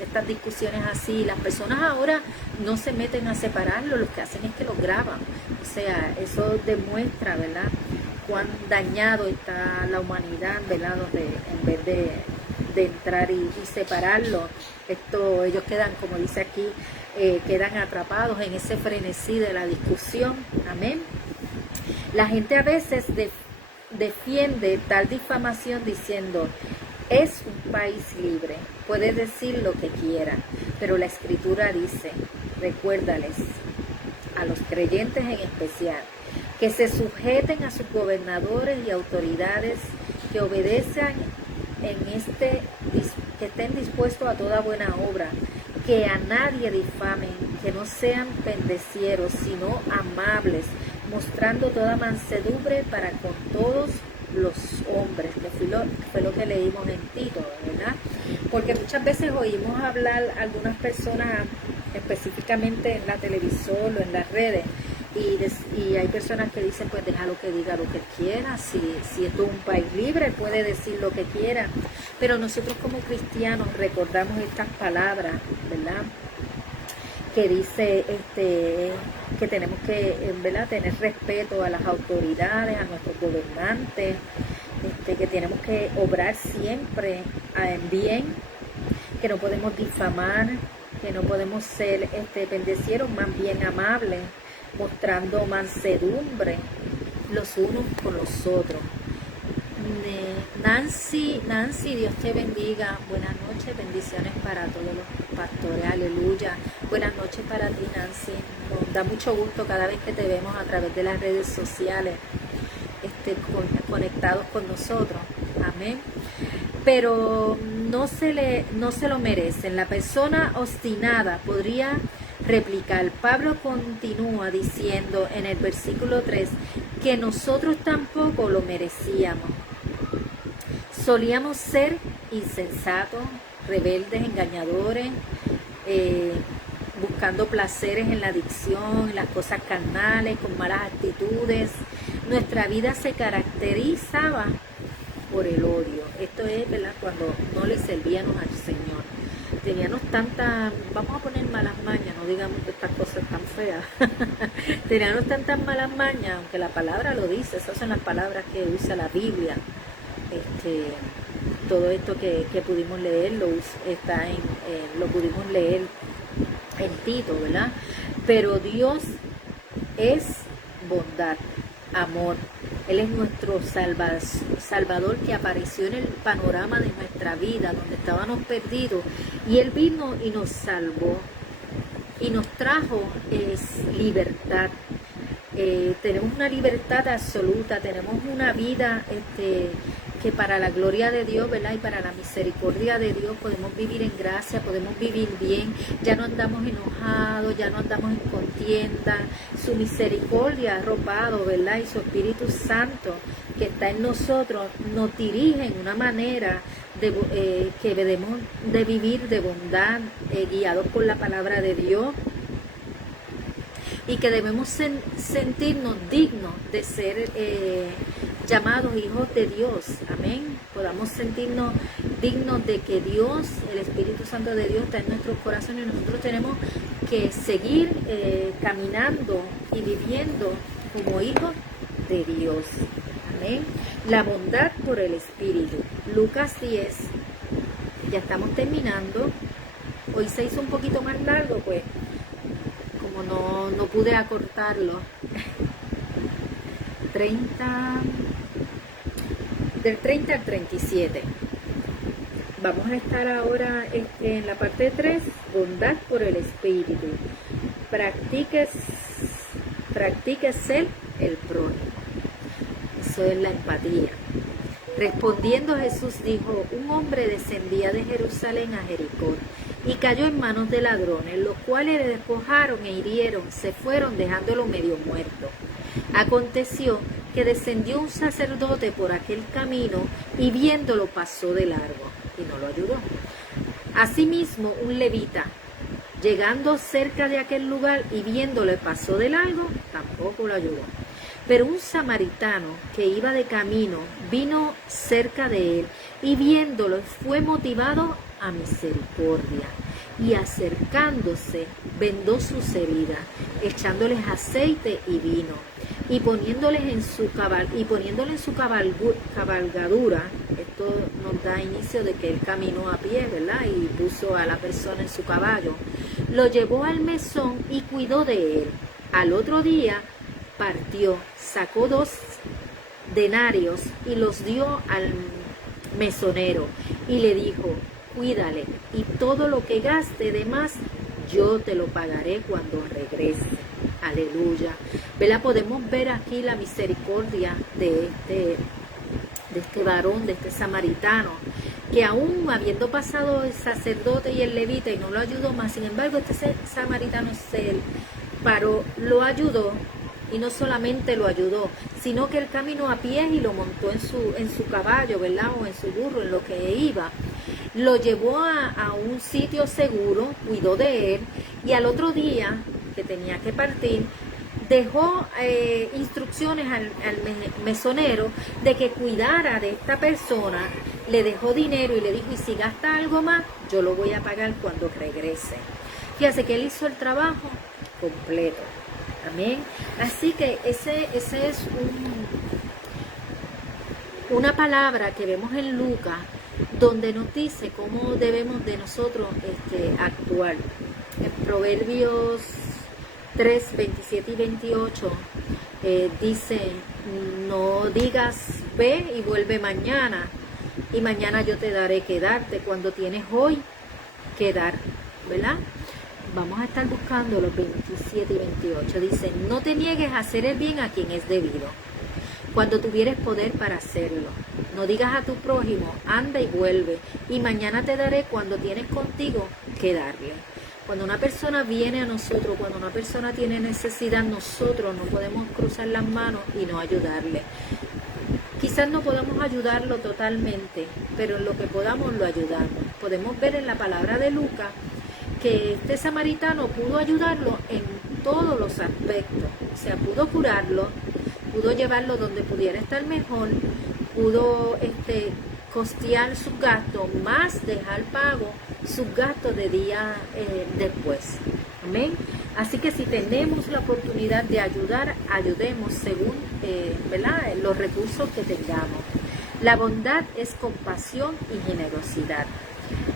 estas discusiones así, las personas ahora no se meten a separarlo, lo que hacen es que lo graban. O sea, eso demuestra, ¿verdad?, cuán dañado está la humanidad, ¿verdad?, donde en vez de entrar y separarlo, ellos quedan, como dice aquí, quedan atrapados en ese frenesí de la discusión, amén. La gente a veces defiende tal difamación diciendo: es un país libre, puede decir lo que quiera, pero la Escritura dice, recuérdales, a los creyentes en especial, que se sujeten a sus gobernadores y autoridades, que obedezcan que estén dispuestos a toda buena obra, que a nadie difamen, que no sean pendecieros, sino amables, mostrando toda mansedumbre para con todos los hombres, que fue lo que leímos en Tito, ¿verdad? Porque muchas veces oímos hablar algunas personas, específicamente en la televisión o en las redes, y hay personas que dicen, pues déjalo que diga lo que quiera, si esto es un país libre, puede decir lo que quiera, pero nosotros como cristianos recordamos estas palabras, ¿verdad?, que dice que tenemos que, ¿verdad?, tener respeto a las autoridades, a nuestros gobernantes, que tenemos que obrar siempre en bien, que no podemos difamar, que no podemos ser pendecieros, más bien amables, mostrando mansedumbre los unos con los otros. Nancy, Dios te bendiga. Buenas noches, bendiciones para todos los pastores, aleluya. Buenas noches para ti, Nancy. Nos da mucho gusto cada vez que te vemos a través de las redes sociales, conectados con nosotros, amén. Pero no se lo merecen. La persona obstinada podría replicar. Pablo continúa diciendo en el versículo 3 que nosotros tampoco lo merecíamos. Solíamos ser insensatos, rebeldes, engañadores, buscando placeres en la adicción, en las cosas carnales, con malas actitudes. Nuestra vida se caracterizaba por el odio. Esto es, ¿verdad?, cuando no le servíamos al Señor. Teníamos tantas, vamos a poner malas mañas, no digamos que estas cosas tan feas. Teníamos tantas malas mañas, aunque la palabra lo dice, esas son las palabras que usa la Biblia. Todo esto que pudimos leer lo pudimos leer en Tito, ¿verdad? Pero Dios es bondad, amor. Él es nuestro Salvador, que apareció en el panorama de nuestra vida, donde estábamos perdidos, y Él vino y nos salvó y nos trajo libertad. Tenemos una libertad absoluta, tenemos una vida que para la gloria de Dios, ¿verdad?, y para la misericordia de Dios podemos vivir en gracia, podemos vivir bien, ya no andamos enojados, ya no andamos en contienda. Su misericordia ha arropado, ¿verdad?, y su Espíritu Santo que está en nosotros nos dirige en una manera que debemos de vivir de bondad, guiados por la palabra de Dios, y que debemos sentirnos dignos de ser llamados hijos de Dios, amén. Podamos sentirnos dignos de que Dios, el Espíritu Santo de Dios, está en nuestros corazones, y nosotros tenemos que seguir caminando y viviendo como hijos de Dios. Amén. La bondad por el Espíritu. Lucas 10. Ya estamos terminando. Hoy se hizo un poquito más largo, pues, como no pude acortarlo. 30 al 37. Vamos a estar ahora en la parte 3, bondad por el Espíritu. Practique ser el prójimo. Eso es la empatía. Respondiendo Jesús dijo, un hombre descendía de Jerusalén a Jericó y cayó en manos de ladrones, los cuales le despojaron e hirieron, se fueron dejándolo medio muerto. Aconteció que descendió un sacerdote por aquel camino y viéndolo pasó de largo y no lo ayudó. Asimismo un levita, llegando cerca de aquel lugar y viéndole pasó de largo, tampoco lo ayudó. Pero un samaritano que iba de camino vino cerca de él y viéndolo fue motivado a misericordia y acercándose vendó sus heridas, echándoles aceite y vino y poniéndole en su cabalgadura. Esto nos da inicio de que él caminó a pie, ¿verdad? Y puso a la persona en su caballo. Lo llevó al mesón y cuidó de él. Al otro día partió, sacó 2 denarios y los dio al mesonero y le dijo, cuídale y todo lo que gaste de más yo te lo pagaré cuando regrese. Aleluya. ¿Verdad? Podemos ver aquí la misericordia de este varón, de este samaritano, que aún habiendo pasado el sacerdote y el levita y no lo ayudó más, sin embargo este samaritano se paró, lo ayudó. Y no solamente lo ayudó, sino que él caminó a pie y lo montó en su caballo, ¿verdad? O en su burro, en lo que iba. Lo llevó a un sitio seguro, cuidó de él, y al otro día, que tenía que partir, dejó instrucciones al mesonero de que cuidara de esta persona, le dejó dinero y le dijo, y si gasta algo más, yo lo voy a pagar cuando regrese. Fíjate que él hizo el trabajo completo. Amén. Así que ese es una palabra que vemos en Lucas, donde nos dice cómo debemos de nosotros actuar. En Proverbios 3, 27 y 28 dice, no digas ve y vuelve mañana, y mañana yo te daré que darte, cuando tienes hoy que dar, ¿verdad? Vamos a estar buscando los 27 y 28. Dice, no te niegues a hacer el bien a quien es debido, cuando tuvieres poder para hacerlo. No digas a tu prójimo, anda y vuelve, y mañana te daré cuando tienes contigo que darle. Cuando una persona viene a nosotros, cuando una persona tiene necesidad, nosotros no podemos cruzar las manos y no ayudarle. Quizás no podamos ayudarlo totalmente, pero en lo que podamos lo ayudamos. Podemos ver en la palabra de Lucas que este samaritano pudo ayudarlo en todos los aspectos. O sea, pudo curarlo, pudo llevarlo donde pudiera estar mejor, pudo costear sus gastos, más dejar pago sus gastos de día después. Amén. Así que si tenemos la oportunidad de ayudar, ayudemos según ¿verdad? Los recursos que tengamos. La bondad es compasión y generosidad.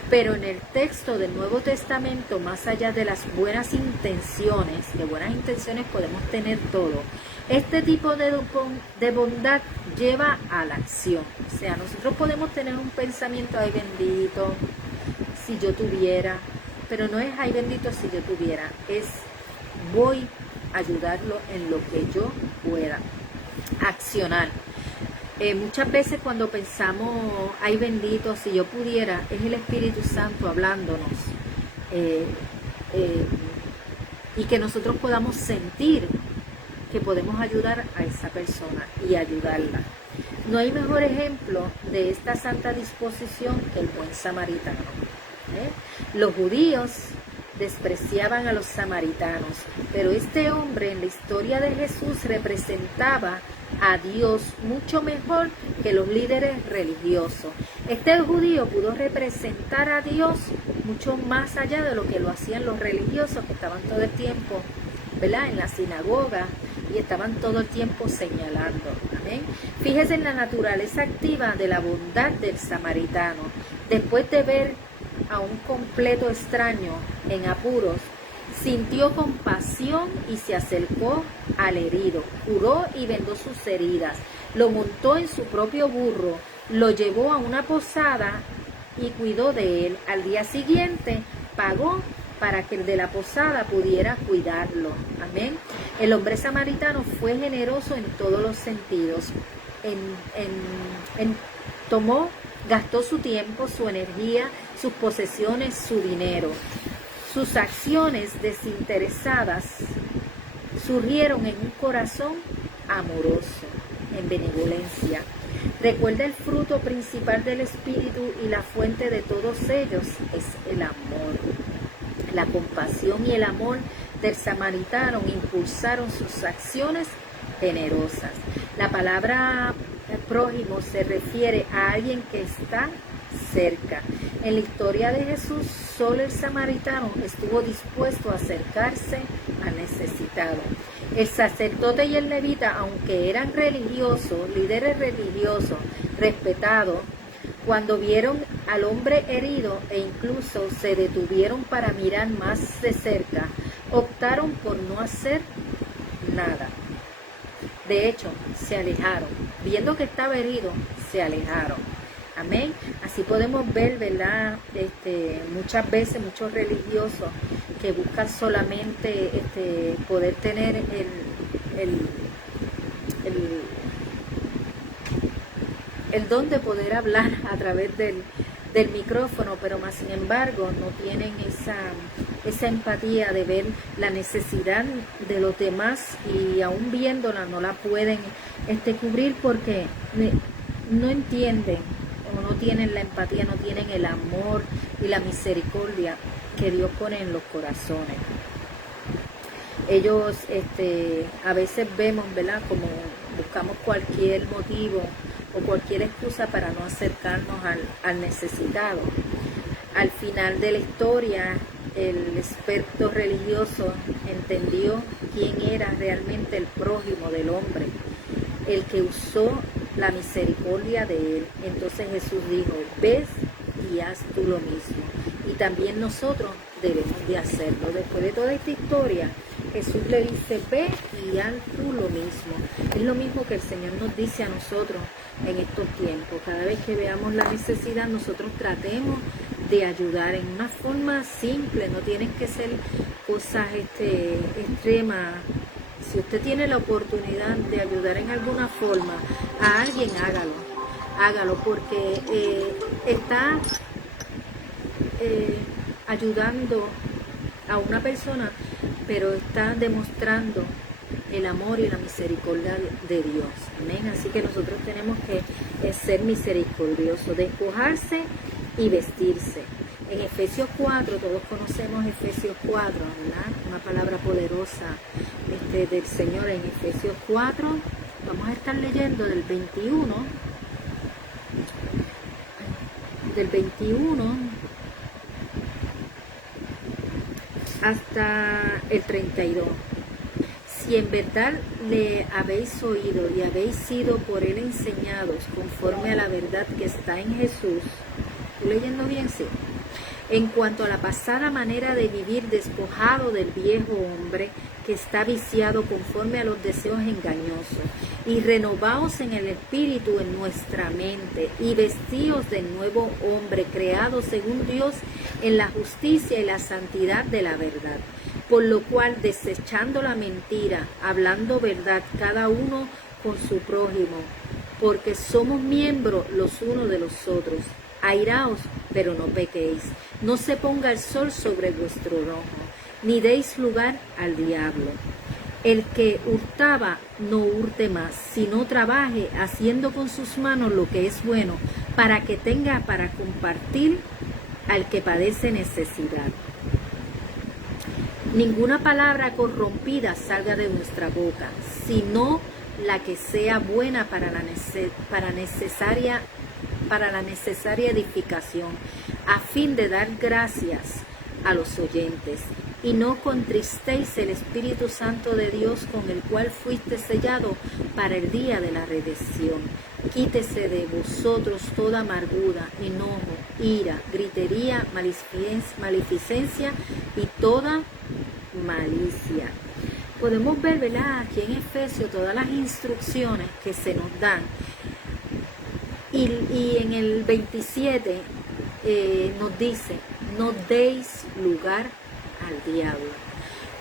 Pero en el texto del Nuevo Testamento, más allá de las buenas intenciones, que buenas intenciones podemos tener todo, este tipo de bondad lleva a la acción. O sea, nosotros podemos tener un pensamiento, ay bendito, si yo tuviera, pero no es ay bendito si yo tuviera, es voy a ayudarlo en lo que yo pueda, accionar. Muchas veces cuando pensamos, ay bendito, si yo pudiera, es el Espíritu Santo hablándonos y que nosotros podamos sentir que podemos ayudar a esa persona y ayudarla. No hay mejor ejemplo de esta santa disposición que el buen samaritano. Los judíos despreciaban a los samaritanos, pero este hombre en la historia de Jesús representaba a Dios mucho mejor que los líderes religiosos. Este judío pudo representar a Dios mucho más allá de lo que lo hacían los religiosos, que estaban todo el tiempo, ¿verdad?, en la sinagoga y estaban todo el tiempo señalando. Amén. Fíjese en la naturaleza activa de la bondad del samaritano. Después de ver a un completo extraño en apuros, sintió compasión y se acercó al herido, curó y vendó sus heridas, lo montó en su propio burro, lo llevó a una posada y cuidó de él. Al día siguiente pagó para que el de la posada pudiera cuidarlo. Amén. El hombre samaritano fue generoso en todos los sentidos. Gastó su tiempo, su energía, sus posesiones, su dinero. Sus acciones desinteresadas surgieron en un corazón amoroso, en benevolencia. Recuerda, el fruto principal del Espíritu y la fuente de todos ellos es el amor. La compasión y el amor del samaritano impulsaron sus acciones generosas. La palabra prójimo se refiere a alguien que está cerca. En la historia de Jesús, solo el samaritano estuvo dispuesto a acercarse al necesitado. El sacerdote y el levita, aunque eran religiosos, líderes religiosos, respetados, cuando vieron al hombre herido e incluso se detuvieron para mirar más de cerca, optaron por no hacer nada. De hecho, se alejaron. Viendo que estaba herido, se alejaron. Amén. Así podemos ver, ¿verdad? Muchas veces muchos religiosos que buscan solamente poder tener el don de poder hablar a través del micrófono, pero más sin embargo no tienen esa empatía de ver la necesidad de los demás, y aún viéndola no la pueden cubrir porque no entienden, o no tienen la empatía, no tienen el amor y la misericordia que Dios pone en los corazones. Ellos a veces vemos, ¿verdad?, como buscamos cualquier motivo o cualquier excusa para no acercarnos al necesitado. Al final de la historia, el experto religioso entendió quién era realmente el prójimo del hombre, el que usó la misericordia de él. Entonces Jesús dijo: ves y haz tú lo mismo. Y también nosotros debemos de hacerlo. Después de toda esta historia, Jesús le dice: ve y haz tú lo mismo. Es lo mismo que el Señor nos dice a nosotros en estos tiempos. Cada vez que veamos la necesidad, nosotros tratemos de ayudar en una forma simple. No tienen que ser cosas extremas. Si usted tiene la oportunidad de ayudar en alguna forma a alguien, hágalo, porque está ayudando a una persona, pero está demostrando el amor y la misericordia de Dios. Amén. Así que nosotros tenemos que ser misericordiosos, despojarse y vestirse. En Efesios 4, todos conocemos Efesios 4, ¿verdad? Una palabra poderosa del Señor. En Efesios 4 vamos a estar leyendo del 21 hasta el 32. Si en verdad le habéis oído y habéis sido por él enseñados conforme a la verdad que está en Jesús. ¿Estoy leyendo bien? Sí. En cuanto a la pasada manera de vivir, despojado del viejo hombre que está viciado conforme a los deseos engañosos, y renovaos en el espíritu en nuestra mente, y vestíos del nuevo hombre creado según Dios en la justicia y la santidad de la verdad. Por lo cual, desechando la mentira, hablando verdad cada uno con su prójimo, porque somos miembros los unos de los otros. Airaos, pero no pequéis. No se ponga el sol sobre vuestro enojo, ni deis lugar al diablo. El que hurtaba, no hurte más, sino trabaje haciendo con sus manos lo que es bueno, para que tenga para compartir al que padece necesidad. Ninguna palabra corrompida salga de nuestra boca, sino la que sea buena para la necesaria edificación, a fin de dar gracias a los oyentes. Y no contristéis el Espíritu Santo de Dios, con el cual fuiste sellado para el día de la redención. Quítese de vosotros toda amargura, enojo, ira, gritería, maleficencia y toda malicia. Podemos ver, ¿verdad?, aquí en Efesios todas las instrucciones que se nos dan. Y en el 27 nos dice: no deis lugar al diablo.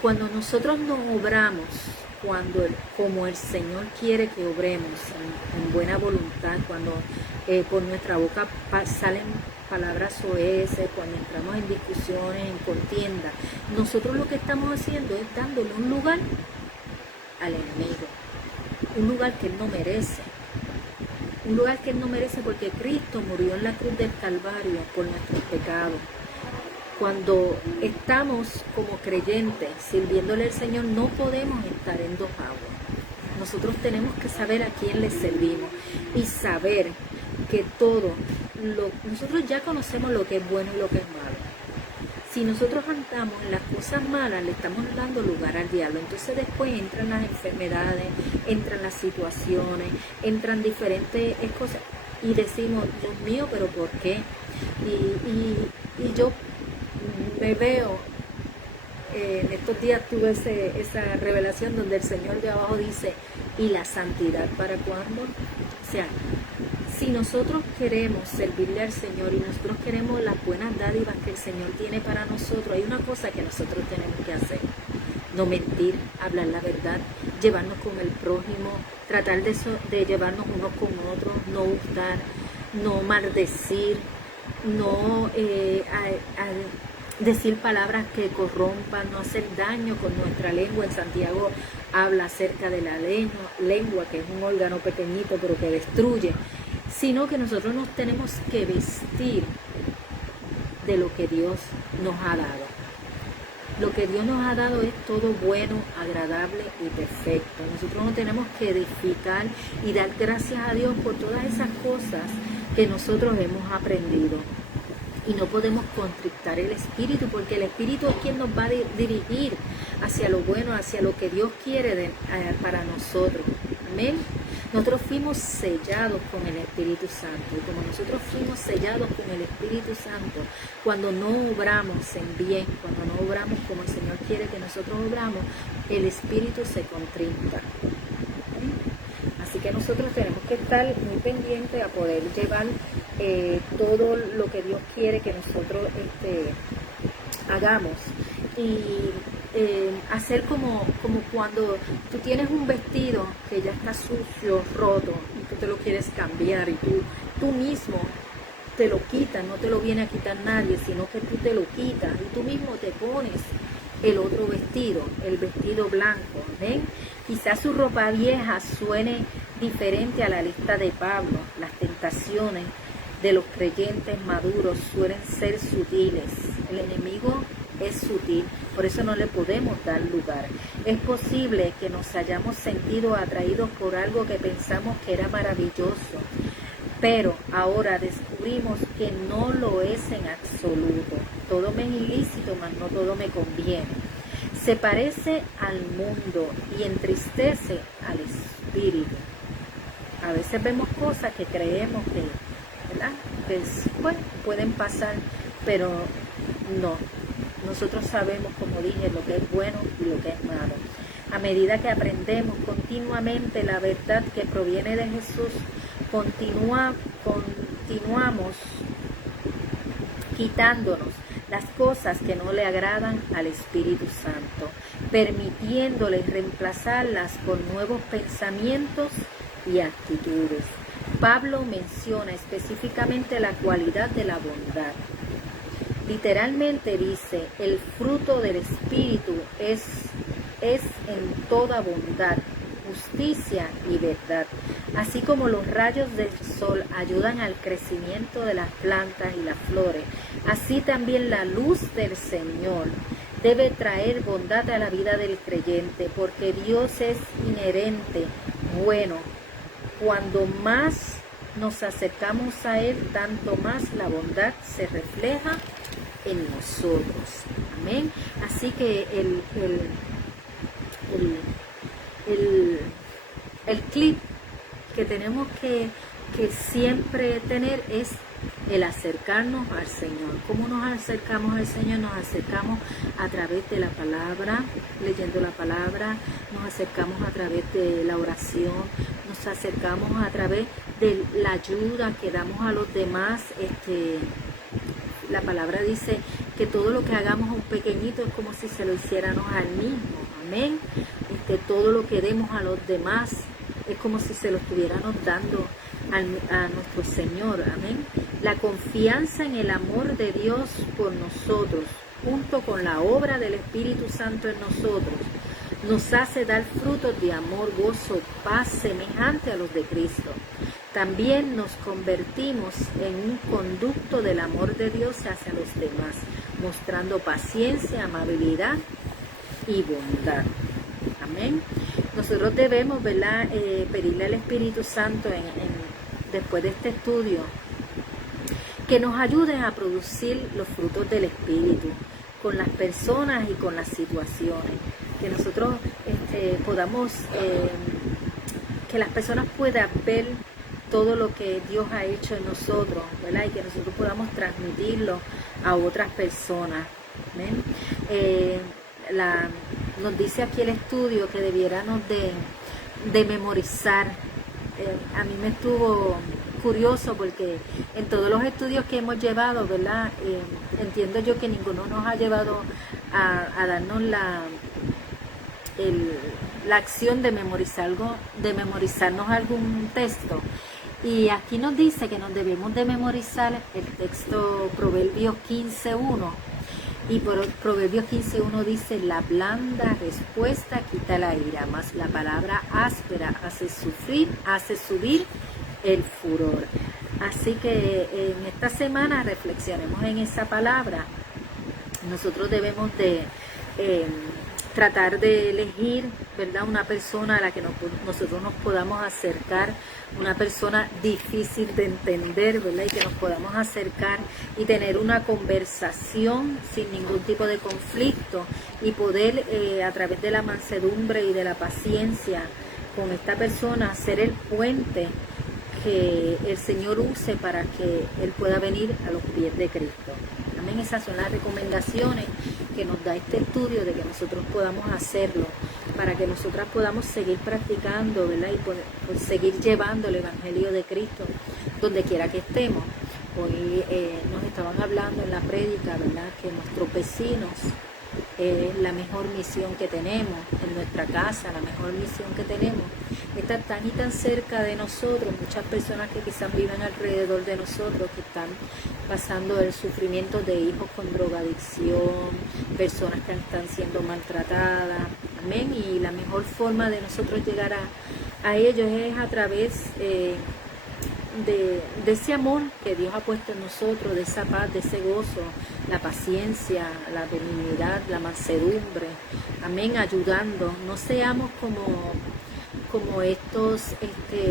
Cuando nosotros no obramos como el Señor quiere que obremos, en buena voluntad, cuando por nuestra boca salen palabras soeces, cuando entramos en discusiones, en contienda, nosotros lo que estamos haciendo es dándole un lugar al enemigo, un lugar que él no merece. Un lugar que él no merece, porque Cristo murió en la cruz del Calvario por nuestros pecados. Cuando estamos como creyentes sirviéndole al Señor, no podemos estar en dos aguas. Nosotros tenemos que saber a quién le servimos y saber que nosotros ya conocemos lo que es bueno y lo que es malo. Si nosotros andamos en las cosas malas, le estamos dando lugar al diablo. Entonces después entran las enfermedades, entran las situaciones, entran diferentes cosas y decimos: Dios mío, ¿pero por qué? Y yo me veo, en estos días tuve esa revelación donde el Señor de abajo dice: ¿y la santidad para cuándo? O sea, si nosotros queremos servirle al Señor y nosotros queremos las buenas dádivas que el Señor tiene para nosotros, hay una cosa que nosotros tenemos que hacer: no mentir, hablar la verdad, llevarnos con el prójimo, tratar de llevarnos unos con otros, no hurtar, no maldecir, no decir palabras que corrompan, no hacer daño con nuestra lengua. En Santiago habla acerca de la lengua, que es un órgano pequeñito pero que destruye, sino que nosotros nos tenemos que vestir de lo que Dios nos ha dado. Lo que Dios nos ha dado es todo bueno, agradable y perfecto. Nosotros nos tenemos que edificar y dar gracias a Dios por todas esas cosas que nosotros hemos aprendido. Y no podemos contrictar el Espíritu, porque el Espíritu es quien nos va a dirigir hacia lo bueno, hacia lo que Dios quiere para nosotros. Amén. Nosotros fuimos sellados con el Espíritu Santo, y como nosotros fuimos sellados con el Espíritu Santo, cuando no obramos en bien, cuando no obramos como el Señor quiere que nosotros obramos, el Espíritu se contricta. Así que nosotros tenemos que estar muy pendientes a poder llevar todo lo que Dios quiere que nosotros hagamos. Y hacer como cuando tú tienes un vestido que ya está sucio, roto, y tú te lo quieres cambiar, y tú mismo te lo quitas, no te lo viene a quitar nadie, sino que tú te lo quitas y tú mismo te pones el otro vestido, el vestido blanco. ¿Ven? Quizás su ropa vieja suene diferente a la lista de Pablo. Las tentaciones de los creyentes maduros suelen ser sutiles. El enemigo es sutil, por eso no le podemos dar lugar. Es posible que nos hayamos sentido atraídos por algo que pensamos que era maravilloso, pero ahora descubrimos que no lo es en absoluto. Todo me es ilícito, mas no todo me conviene. Se parece al mundo y entristece al espíritu. A veces vemos cosas que creemos que, ¿verdad?, bueno, pueden pasar, pero no. Nosotros sabemos, como dije, lo que es bueno y lo que es malo. A medida que aprendemos continuamente la verdad que proviene de Jesús, continuamos quitándonos las cosas que no le agradan al Espíritu Santo, permitiéndole reemplazarlas por nuevos pensamientos y actitudes. Pablo menciona específicamente la cualidad de la bondad. Literalmente dice: el fruto del Espíritu es en toda bondad, justicia y verdad. Así como los rayos del sol ayudan al crecimiento de las plantas y las flores, así también la luz del Señor debe traer bondad a la vida del creyente, porque Dios es inherente, bueno. Cuando más nos acercamos a Él, tanto más la bondad se refleja en nosotros. Amén. Así que el clip que tenemos que siempre tener es el acercarnos al Señor. ¿Cómo nos acercamos al Señor? Nos acercamos a través de la palabra, leyendo la palabra, nos acercamos a través de la oración, nos acercamos a través de la ayuda que damos a los demás. La palabra dice que todo lo que hagamos a un pequeñito es como si se lo hiciéramos al mismo. Amén. Todo lo que demos a los demás es como si se lo estuviéramos dando a nuestro Señor. Amén. La confianza en el amor de Dios por nosotros, junto con la obra del Espíritu Santo en nosotros, nos hace dar frutos de amor, gozo, paz semejante a los de Cristo. También nos convertimos en un conducto del amor de Dios hacia los demás, mostrando paciencia, amabilidad y bondad. Amén. Nosotros debemos, ¿verdad?, pedirle al Espíritu Santo después de este estudio que nos ayude a producir los frutos del Espíritu con las personas y con las situaciones, que nosotros podamos, que las personas puedan ver todo lo que Dios ha hecho en nosotros, ¿verdad?, y que nosotros podamos transmitirlo a otras personas. ¿Amén? Nos dice aquí el estudio que debiéramos de memorizar. A mí me estuvo curioso porque en todos los estudios que hemos llevado, ¿verdad?, entiendo yo que ninguno nos ha llevado a darnos la acción de memorizarnos algún texto. Y aquí nos dice que nos debemos de memorizar el texto Proverbios 15:1. Y por Proverbios 15:1 dice: la blanda respuesta quita la ira, mas la palabra áspera hace subir el furor. Así que en esta semana reflexionemos en esa palabra. Nosotros debemos de tratar de elegir, ¿verdad?, una persona a la que nosotros nos podamos acercar, una persona difícil de entender, ¿verdad?, y que nos podamos acercar y tener una conversación sin ningún tipo de conflicto y poder a través de la mansedumbre y de la paciencia con esta persona ser el puente que el Señor use para que Él pueda venir a los pies de Cristo. Amén. Esas son las recomendaciones que nos da este estudio, de que nosotros podamos hacerlo, para que nosotras podamos seguir practicando, ¿verdad?, y poder seguir llevando el Evangelio de Cristo donde quiera que estemos. Hoy nos estaban hablando en la prédica, ¿verdad?, que nuestros vecinos es la mejor misión que tenemos en nuestra casa, la mejor misión que tenemos. Está tan y tan cerca de nosotros, muchas personas que quizás viven alrededor de nosotros, que están pasando el sufrimiento de hijos con drogadicción, personas que están siendo maltratadas. Amén. Y la mejor forma de nosotros llegar a ellos es a través de ese amor que Dios ha puesto en nosotros, de esa paz, de ese gozo, la paciencia, la benignidad, la mansedumbre. Amén. Ayudando. No seamos como estos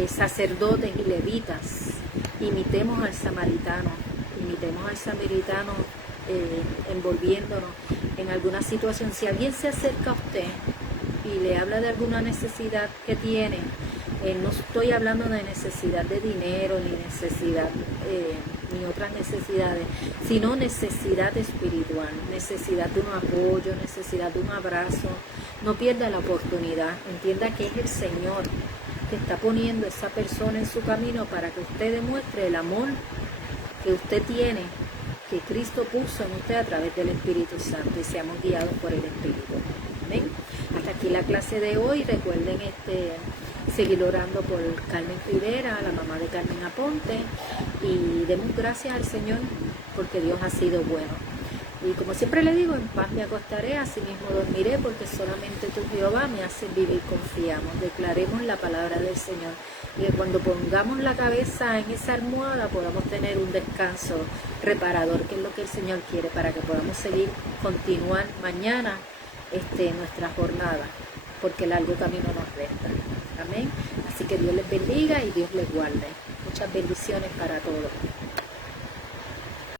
sacerdotes y levitas. Imitemos al samaritano, envolviéndonos en alguna situación. Si alguien se acerca a usted y le habla de alguna necesidad que tiene, no estoy hablando de necesidad de dinero, ni otras necesidades, sino necesidad espiritual, necesidad de un apoyo, necesidad de un abrazo. No pierda la oportunidad, entienda que es el Señor que está poniendo esa persona en su camino para que usted demuestre el amor que usted tiene, que Cristo puso en usted a través del Espíritu Santo, y seamos guiados por el Espíritu. Amén. Hasta aquí la clase de hoy. Recuerden seguir orando por Carmen Rivera, la mamá de Carmen Aponte, y demos gracias al Señor porque Dios ha sido bueno. Y como siempre le digo, en paz me acostaré, así mismo dormiré, porque solamente tú, Jehová, me haces vivir. Confiamos. Declaremos la palabra del Señor. y que cuando pongamos la cabeza en esa almohada podamos tener un descanso reparador, que es lo que el Señor quiere, para que podamos continuar mañana nuestra jornada, porque largo camino nos resta. Amén. Así que Dios les bendiga y Dios les guarde. Muchas bendiciones para todos.